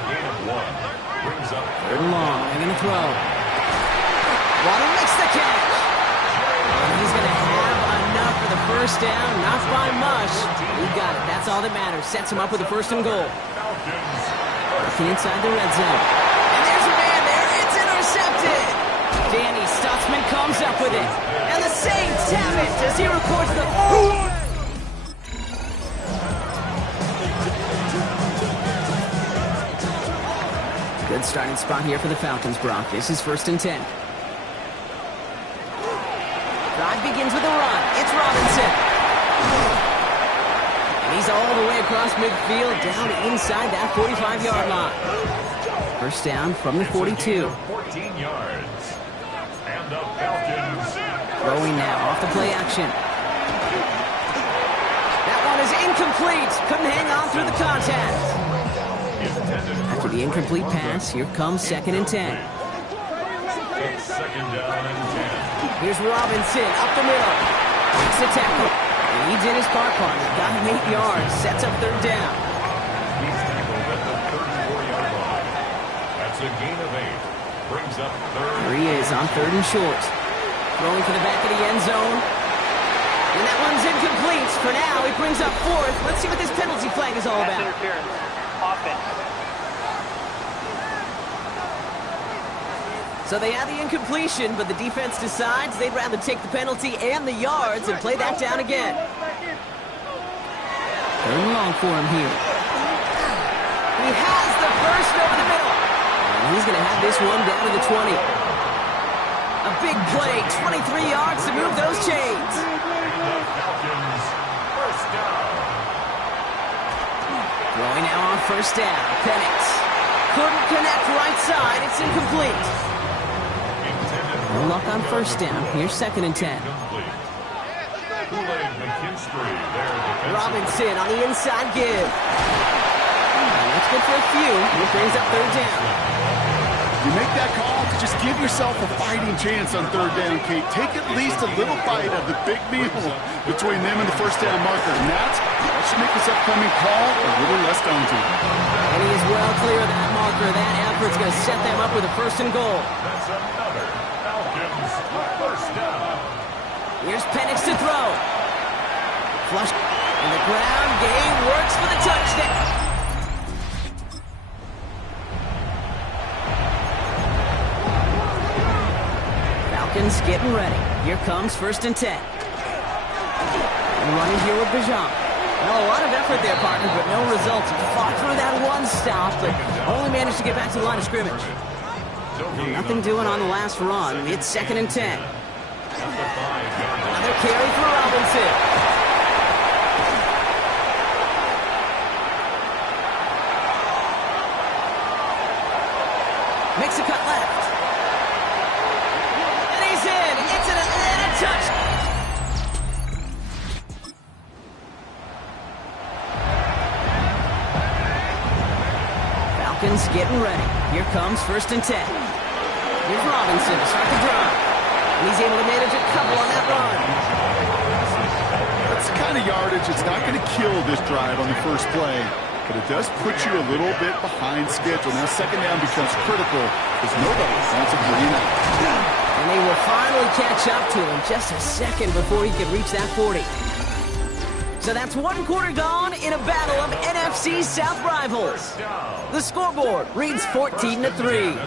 gain of 1. Brings up 3rd and long. They're going to throw. Waddle makes the catch. And he's going to have enough for the first down. Not by much. He got it. That's all that matters. Sets him up with a 1st and goal. Working inside the red zone. And there's a man there. It's intercepted. Danny Stutzman comes up with it. And the Saints have it as he records the... Good starting spot here for the Falcons, Brock. This is 1st and 10. Drive begins with a run. It's Robinson. And he's all the way across midfield, down inside that 45-yard line. First down from the 42. 14 yards. And the Falcons. Throwing now off the play action. That one is incomplete. Couldn't hang on through the contact. After the incomplete pass, here comes 2nd and 10. It's 2nd down and 10. Here's Robinson up the middle. Makes the tackle. And he did his part. Got him 8 yards. Sets up 3rd down. He's tackled at the 34-yard line. That's a gain of 8. Brings up 3rd. Here he is on 3rd and short. Throwing for the back of the end zone. And that one's incomplete. For now, he brings up 4th. Let's see what this penalty flag is all about. Interference. Offense. So they have the incompletion, but the defense decides they'd rather take the penalty and the yards and play that down again. 3rd and long for him here. He has the burst over the middle. And he's going to have this one down to the 20. A big play, 23 yards to move those chains. Falcons first down. Throwing now on 1st down. Penix couldn't connect right side. It's incomplete. No luck on 1st down. Here's 2nd and 10. Robinson on the inside give. And that's good for a few. It brings up 3rd down. You make that call to just give yourself a fighting chance on 3rd down, Kate. Take at least a little bite of the big meal between them and the 1st down marker. And that should make this upcoming call a little less daunting. And he is well clear of that marker. That effort's going to set them up with a 1st and goal. That's another Falcons first down. Here's Penix to throw. Flush. And the ground game works for the touchdown. Falcons getting ready. Here comes 1st and 10. And running here with Bijan. Well, a lot of effort there, partner, but no results. He fought through that one stop, but only managed to get back to the line of scrimmage. Nothing doing on the last run. It's 2nd and 10. Another carry for Robinson. Makes a cut left. And he's in. It's and a touch. Falcons getting ready. Here comes 1st and 10. Here's Robinson to start the drive. And he's able to manage a couple on that run. That's the kind of yardage it's not going to kill this drive on the first play, but it does put you a little bit behind schedule. Now 2nd down becomes critical because nobody wants a green out. And they will finally catch up to him just a second before he could reach that 40. So that's 1 quarter gone in a battle of NFC South rivals. The scoreboard reads 14-3.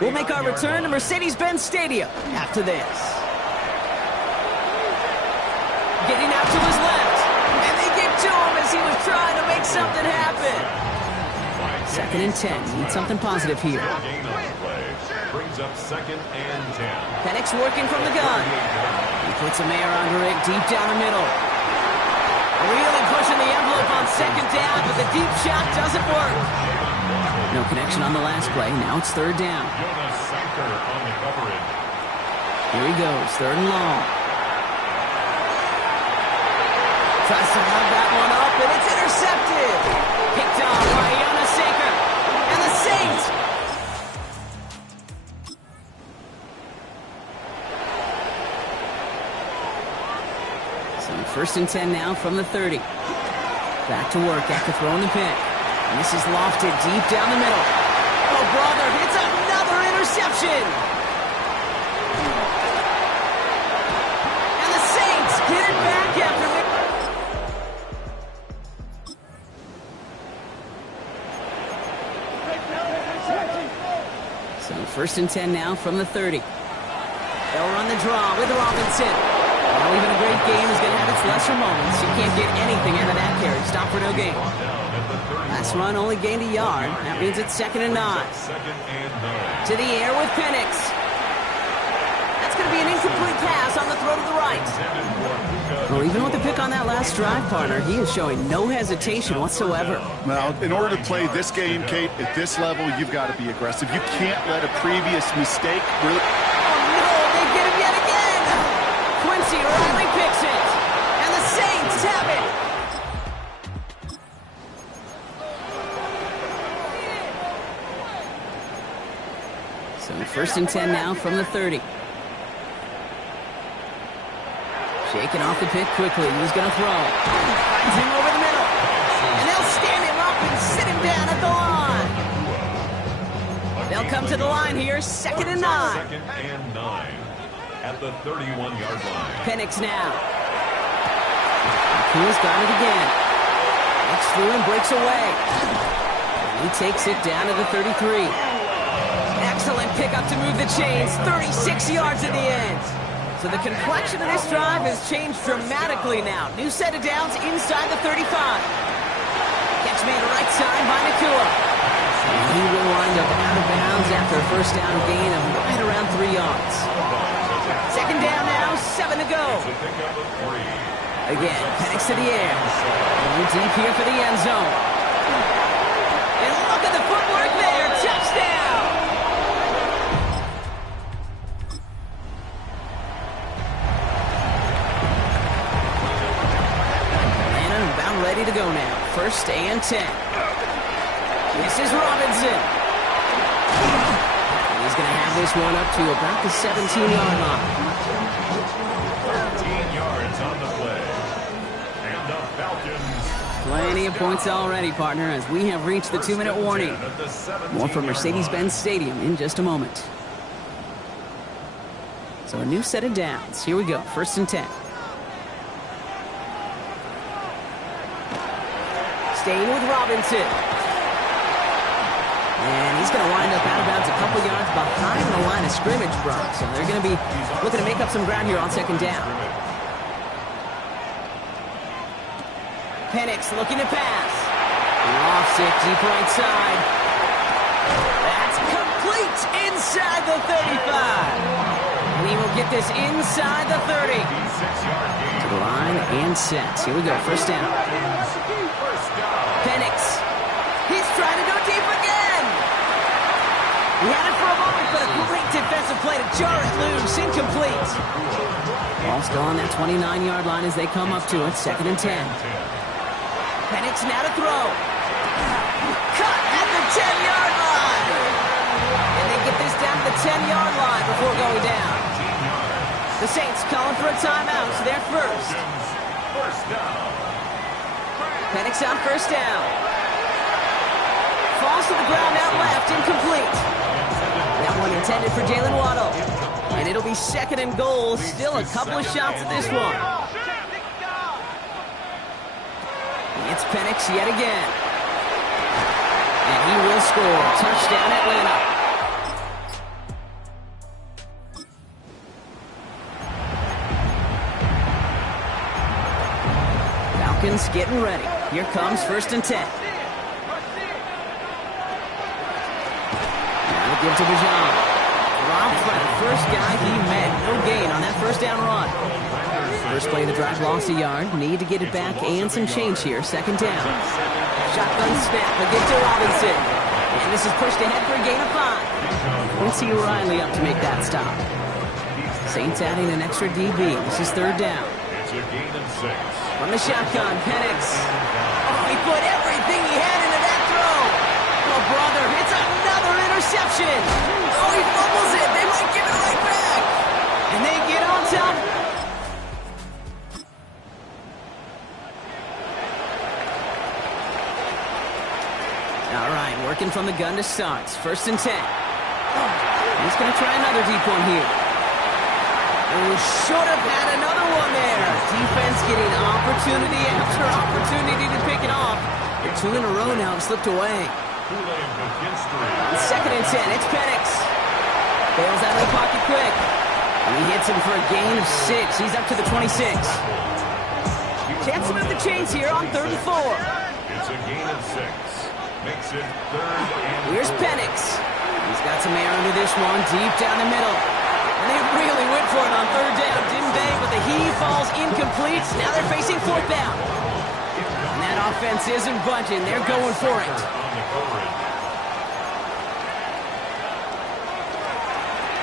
We'll make our return to Mercedes-Benz Stadium after this. Getting out to his left. And they get to him as he was trying to make something happen. 2nd and 10. Need something positive here. Brings up 2nd and 10. Penix working from the gun. Gets a man under it, deep down the middle. Really pushing the envelope on second down, but the deep shot doesn't work. No connection on the last play. Now it's third down. Here he goes, third and long. Tries to run that one up, and it's intercepted. Picked off by Ggggggggggggg. And the Saints. So first and 10 now from the 30. Back to work after throwing the pick. And this is lofted deep down the middle. Oh, brother, it's another interception. And the Saints get it back after it. So first and 10 now from the 30. They'll run the draw with Robinson. Well, even a great game is going to have its lesser moments. You can't get anything out of that carry. Stop for no gain. Last run only gained a yard. That means it's 2nd and 9. To the air with Penix. That's going to be an incomplete pass on the throw to the right. Well, even with the pick on that last drive, partner, he is showing no hesitation whatsoever. Well, in order to play this game, Kate, at this level, you've got to be aggressive. You can't let a previous mistake really... Oh, no, they get him yet again. Quincy Riley picks it. And the Saints have it. So first and 10 now from the 30. Shaking off the pick quickly. He's going to throw. Finds him over the middle. And they'll stand him up and sit him down at the line. They'll come to the line here, 2nd and 9. 2nd and 9 at the 31-yard line. Penix now. He's got it again. Next through and breaks away. He takes it down to the 33. Excellent pickup to move the chains. 36 yards in the end. So the complexion of this drive has changed dramatically now. New set of downs inside the 35. Catch made the right side by Nakua. And he will wind up out of bounds after a first down gain of right around 3 yards. 2nd down now, 7 to go. Again, Penix to the air. Going deep here for the end zone. And look at the footwork there. Touchdown! Ready to go now. 1st and 10. This is Robinson. He's going to have this one up to about the 17-yard line. 13 yards on the play. And the Falcons. Plenty of points already, partner, as we have reached the 2-minute warning. More from Mercedes-Benz Stadium in just a moment. So a new set of downs. Here we go. 1st and 10. Staying with Robinson. And he's going to wind up out of bounds a couple yards behind the line of scrimmage, bro. So they're going to be looking to make up some ground here on 2nd down. Penix looking to pass. Lofts it deep right side. That's complete inside the 35. And he will get this inside the 30. To the line and set. Here we go. 1st down. Penix. He's trying to go deep again. He had it for a moment, but a great defensive play to jar it loose. Incomplete. Ball still on that 29-yard line as they come up to it. 2nd and 10. Penix now to throw. Cut at the 10-yard line. And they get this down to the 10-yard line before going down. The Saints calling for a timeout, so they're first. First down. Penix on 1st down. Falls to the ground out left, incomplete. That one intended for Jalen Waddle. And it'll be 2nd and goal. Still a couple of shots at this one. It's Penix yet again. And he will score. Touchdown, Atlanta. Falcons getting ready. Here comes 1st and 10. Now to give to Bijan. Robbed by the first guy he met. No gain on that 1st down run. First play of the drive lost a yard. Need to get it back and some change here. Second down. Shotgun snap again to Robinson. And this is pushed ahead for a gain of 5. Quincy Riley up to make that stop. Saints adding an extra DB. This is third down. It's a gain of 6. From the shotgun, Penix. Oh, he put everything he had into that throw. Oh, brother, it's another interception. Oh, he fumbles it. They might give it right back. And they get on top. All right, working from the gun to start. First and 10. He's going to try another deep one here. Oh, should have had another one there. Defense getting opportunity after opportunity to pick it off. They're 2 in a row now, slipped away. Second and 10, it's Penix. Bails out of the pocket quick. And he hits him for a gain of 6. He's up to the 26. Chance to move the chains here on 3rd and 4. It's a gain of 6. Makes it 3rd and 4. Here's Penix. He's got some air under this one, deep down the middle. And they really went for it on 3rd down, didn't they? But the heave falls incomplete. Now they're facing 4th down. And that offense isn't budging. They're going for it.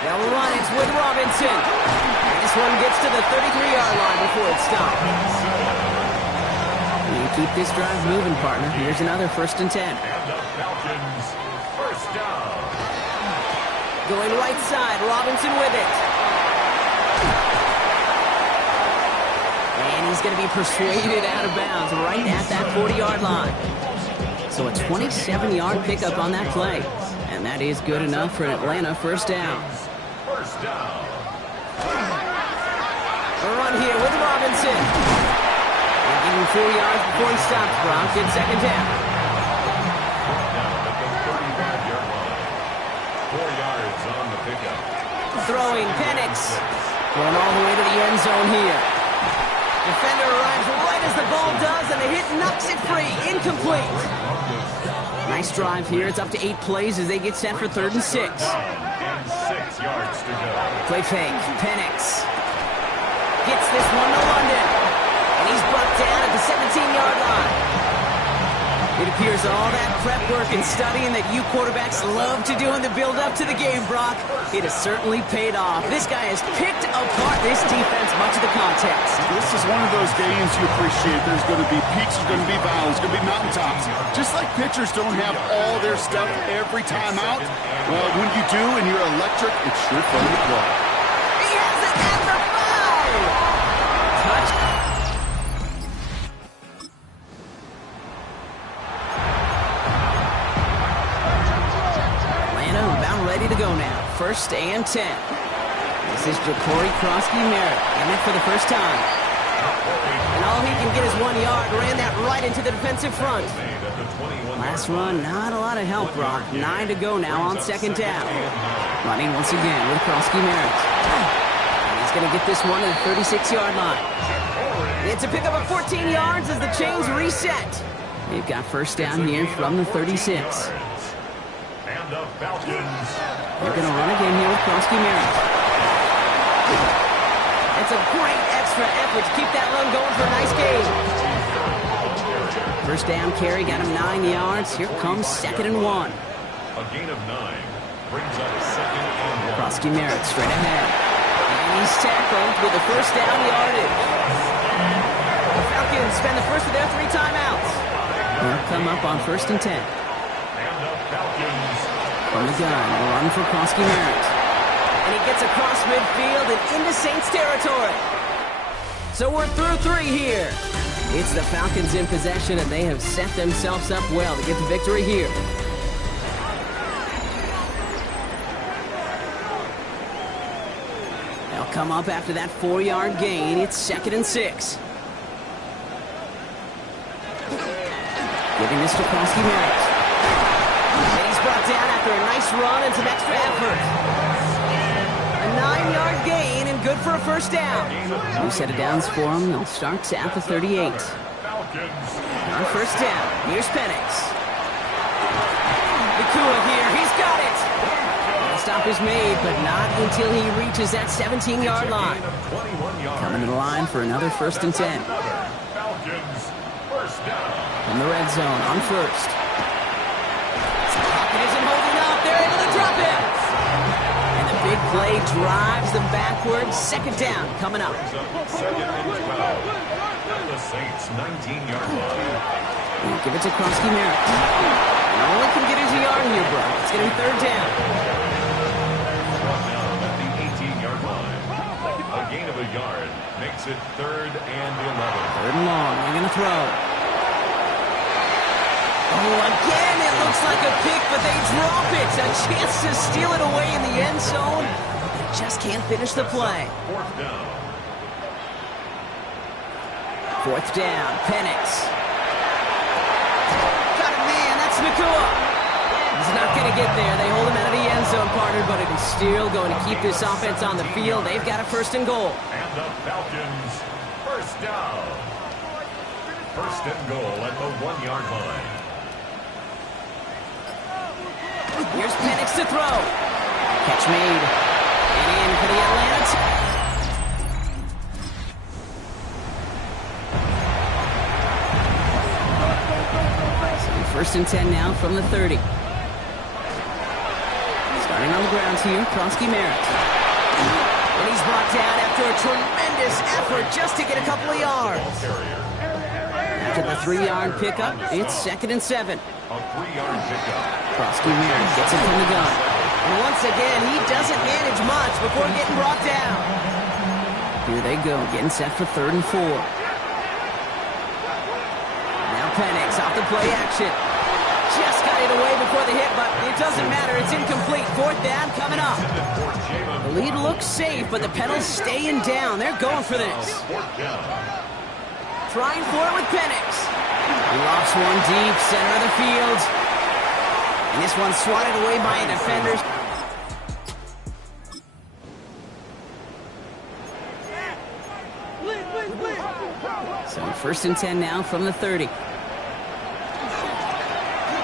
They'll run it with Robinson. This one gets to the 33-yard line before it's stopped. You keep this drive moving, partner. Here's another 1st and 10. And the Falcons, first down. Going right side, Robinson with it. And he's going to be persuaded out of bounds right at that 40-yard line. So a 27-yard pickup on that play. And that is good enough for an Atlanta first down. First down. A run here with Robinson. And give him 4 yards before he stops, Brock. It's second down. Down at the 35-yard line. 4 yards on the pickup. Throwing Penix. Going all the way to the end zone here. Defender arrives right as the ball does, and the hit knocks it free. Incomplete. Nice drive here. It's up to 8 plays as they get set for 3rd and 6. And 6 yards to go. Play fake. Penix gets this one to London. And he's brought down at the 17-yard line. It appears all that prep work and studying that you quarterbacks love to do in the build-up to the game, Brock, it has certainly paid off. This guy has picked apart this defense much of the contest. This is one of those games you appreciate. There's going to be peaks, there's going to be valleys, there's going to be mountaintops. Just like pitchers don't have all their stuff every time out, well, when you do and you're electric, it's sure fun to play. He has it at the 5! Touch. Ready to go now. 1st and 10. This is Ja'Cory Krosky-Merritt in it for the first time. And all he can get is 1 yard. Ran that right into the defensive front. Last run, not a lot of help, Brock. 9 to go now on 2nd down. Running once again with Krosky-Merritt. And he's going to get this one at the 36-yard line. It's a pickup of 14 yards as the chains reset. They've got first down here from the 36. And the Falcons. They're going to run again here with Krosky-Merritt. It's a great extra effort to keep that run going for a nice gain. First down carry got him 9 yards. Here comes 2nd and 1. A gain of 9 brings up 2nd and 1. Krosky-Merritt straight ahead. And he's tackled with the first down yardage. The Falcons spend the first of their 3 timeouts. They'll come up on 1st and 10. And the Falcons. From the gun, a run for Krosky-Merritt. And he gets across midfield and into Saints territory. So we're through 3 here. It's the Falcons in possession, and they have set themselves up well to get the victory here. They'll come up after that 4-yard gain. It's 2nd and 6. Giving this to Krosky-Merritt. And he's brought down after a nice run and some extra effort. A 9-yard gain and good for a first down. New set of downs for him. They'll start at the 38. On first down, here's Penix. Nakua here, he's got it. The stop is made, but not until he reaches that 17-yard line. Coming Coming to the line for another 1st and 10. Falcons, first down. From the red zone on first. Pocket isn't holding up. They're able to drop it. And the big play drives them backwards. 2nd down coming up. Second and 12. At the Saints' 19-yard line. We'll give it to Kronsky Merritt. Only can get his yard here, bro. It's going to be 3rd down. Brought down at the 18-yard line. A gain of a yard makes it 3rd and 11. 3rd and long. They're going to throw. Oh, again, it looks like a pick, but they drop it. A chance to steal it away in the end zone. They just can't finish the play. 4th down. 4th down. Penix. Got a man. That's Nakua. He's not going to get there. They hold him out of the end zone, partner, but it is still going to keep this offense on the field. They've got a 1st and goal. And the Falcons, first down. 1st and goal at the 1-yard line. Here's Penix to throw. Catch made. And in for the Atlanta. So 1st and 10 now from the 30. Starting on the ground here, Kronsky Merritt. And he's brought down after a tremendous effort just to get a couple of yards. After the 3-yard pickup, it's 2nd and 7. A 3-yard pickup. Kronsky Merritt gets it from the gun. And once again, he doesn't manage much before getting brought down. Here they go, getting set for 3rd and 4. Now Penix off the play action. Just got it away before the hit, but it doesn't matter. It's incomplete. 4th down coming up. The lead looks safe, but the pedals staying down. They're going for this. Trying for it with Penix. He lofts one deep, center of the field. And this one's swatted away by a defender. So 1st and 10 now from the 30.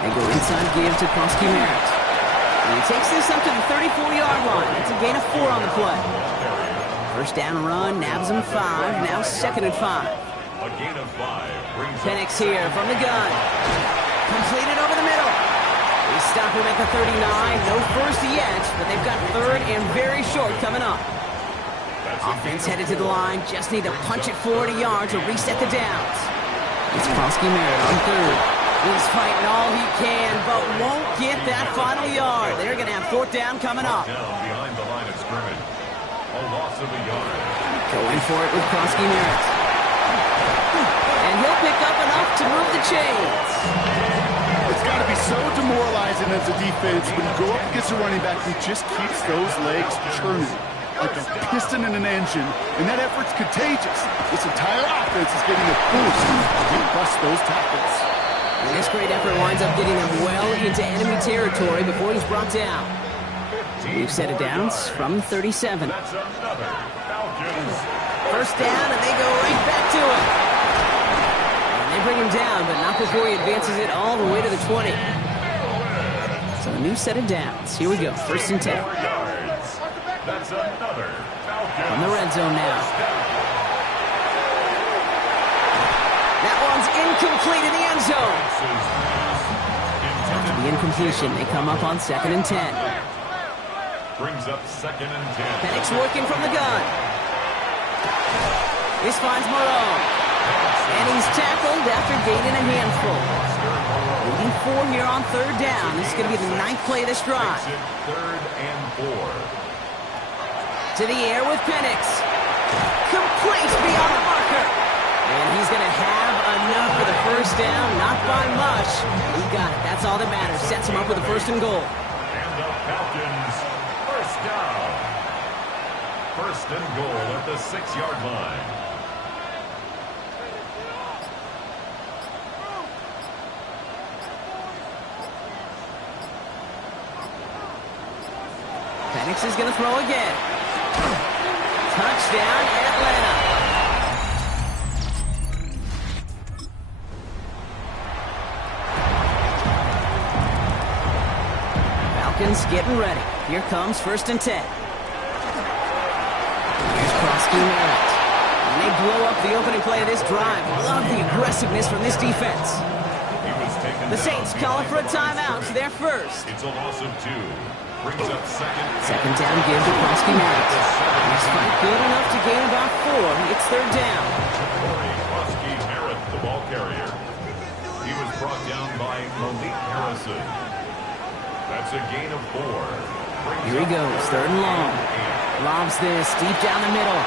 They go inside give to Kronsky Merritt. And he takes this up to the 34-yard line. It's a gain of 4 on the play. 1st down run, nabs him 5. Now 2nd and 5. A gain of 5. Penix here from the gun. Completed over the middle. They stop him at the 39. No 1st yet, but they've got 3rd and very short coming up. Offense headed to the line. Just need to punch it 40 yards to reset the downs. It's Kronsky Merritt on 3rd. He's fighting all he can, but won't get that final yard. They're going to have 4th down coming up. Down behind the line of scrimmage. A loss of a yard. Going for it with Kronsky Merritt. And he'll pick up enough to move the chains. It's got to be so demoralizing as a defense when you go up against a running back who just keeps those legs churning like a piston in an engine, and that effort's contagious. This entire offense is getting a boost to bust those tackles. And this great effort winds up getting them well into enemy territory before he's brought down. We've set it down from 37. That's another Falcons. 1st down, and they go right back to it. And they bring him down, but not before he advances it all the way to the 20. So a new set of downs. Here we go, 1st and 10. That's another Falcons. On the red zone now. That one's incomplete in the end zone. After the incompletion, they come up on 2nd and 10. Brings up 2nd and 10. Penix working from the gun. This finds Moreau. And he's tackled after gaining a handful. Leading 4 here on 3rd down. This is going to be the 9th play of this drive. 3rd and 4. To the air with Penix. Complete beyond the marker. And he's going to have enough for the 1st down. Not by much. He got it. That's all that matters. Sets him up with a 1st and goal. And the Falcons, 1st down. 1st and goal at the 6-yard line. Penix is going to throw again. Touchdown, Atlanta. Falcons getting ready. Here comes 1st and 10. Here's Kronsky Merritt. the opening play of this drive. Love the aggressiveness from this defense. The Saints calling for a timeout. Their first. It's a loss of 2. Brings up second. Second down gives to Krosky-Merritt. He's fight good enough to gain about 4. It's third down. Krosky-Merritt, the ball carrier. He was brought down by Malik Harrison. That's a gain of 4. Here he goes, third and long. Lobs this deep down the middle.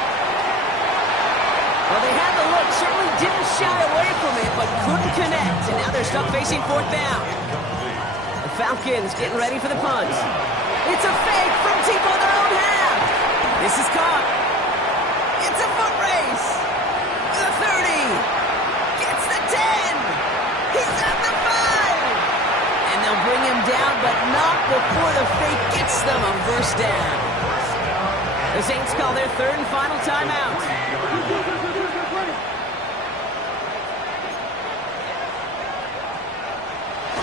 Well, they had the look, certainly didn't shy away from it, but couldn't connect. And now they're stuck facing fourth down. The Falcons getting ready for the punt. It's a fake from deep on their own half. This is caught. It's a foot race. The 30. Gets the 10. He's at the 5. And they'll bring him down, but not before the fake gets them a first down. The Saints call their third and final timeout.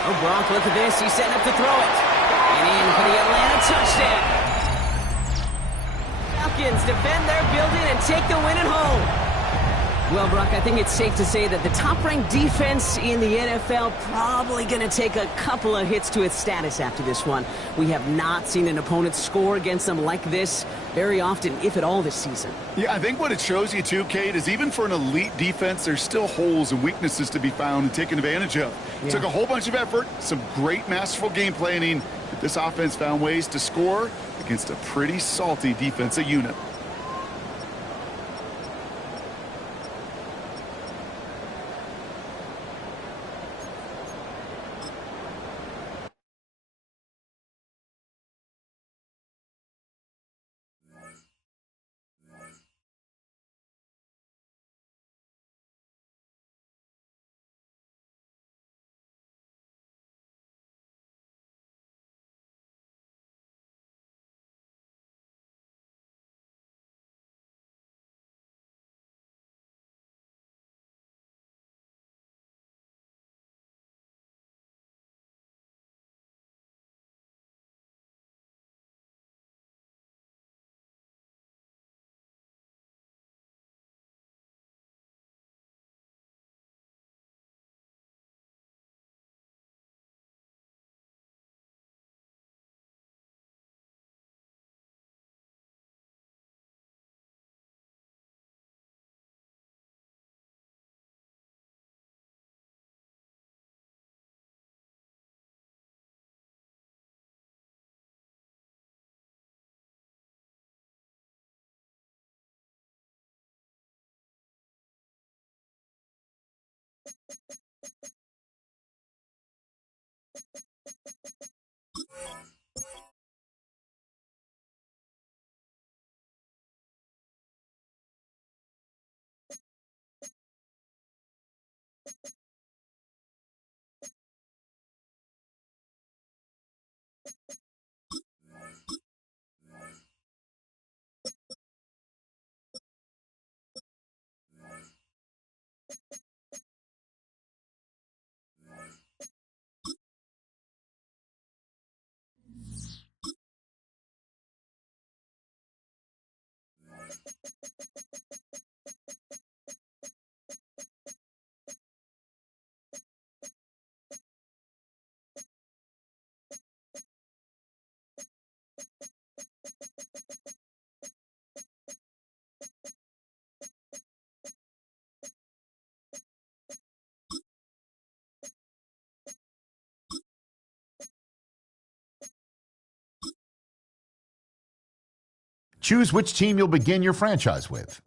Oh, Gronk, look at this. He's setting up to throw it. And in for the Atlanta touchdown. Falcons defend their building and take the win at home. Well, Brock, I think it's safe to say that the top-ranked defense in the NFL probably going to take a couple of hits to its status after this one. We have not seen an opponent score against them like this very often, if at all, this season. Yeah, I think what it shows you, too, Kate, is even for an elite defense, there's still holes and weaknesses to be found and taken advantage of. It took a whole bunch of effort, some great masterful game planning, but this offense found ways to score against a pretty salty defensive unit. Choose which team you'll begin your franchise with.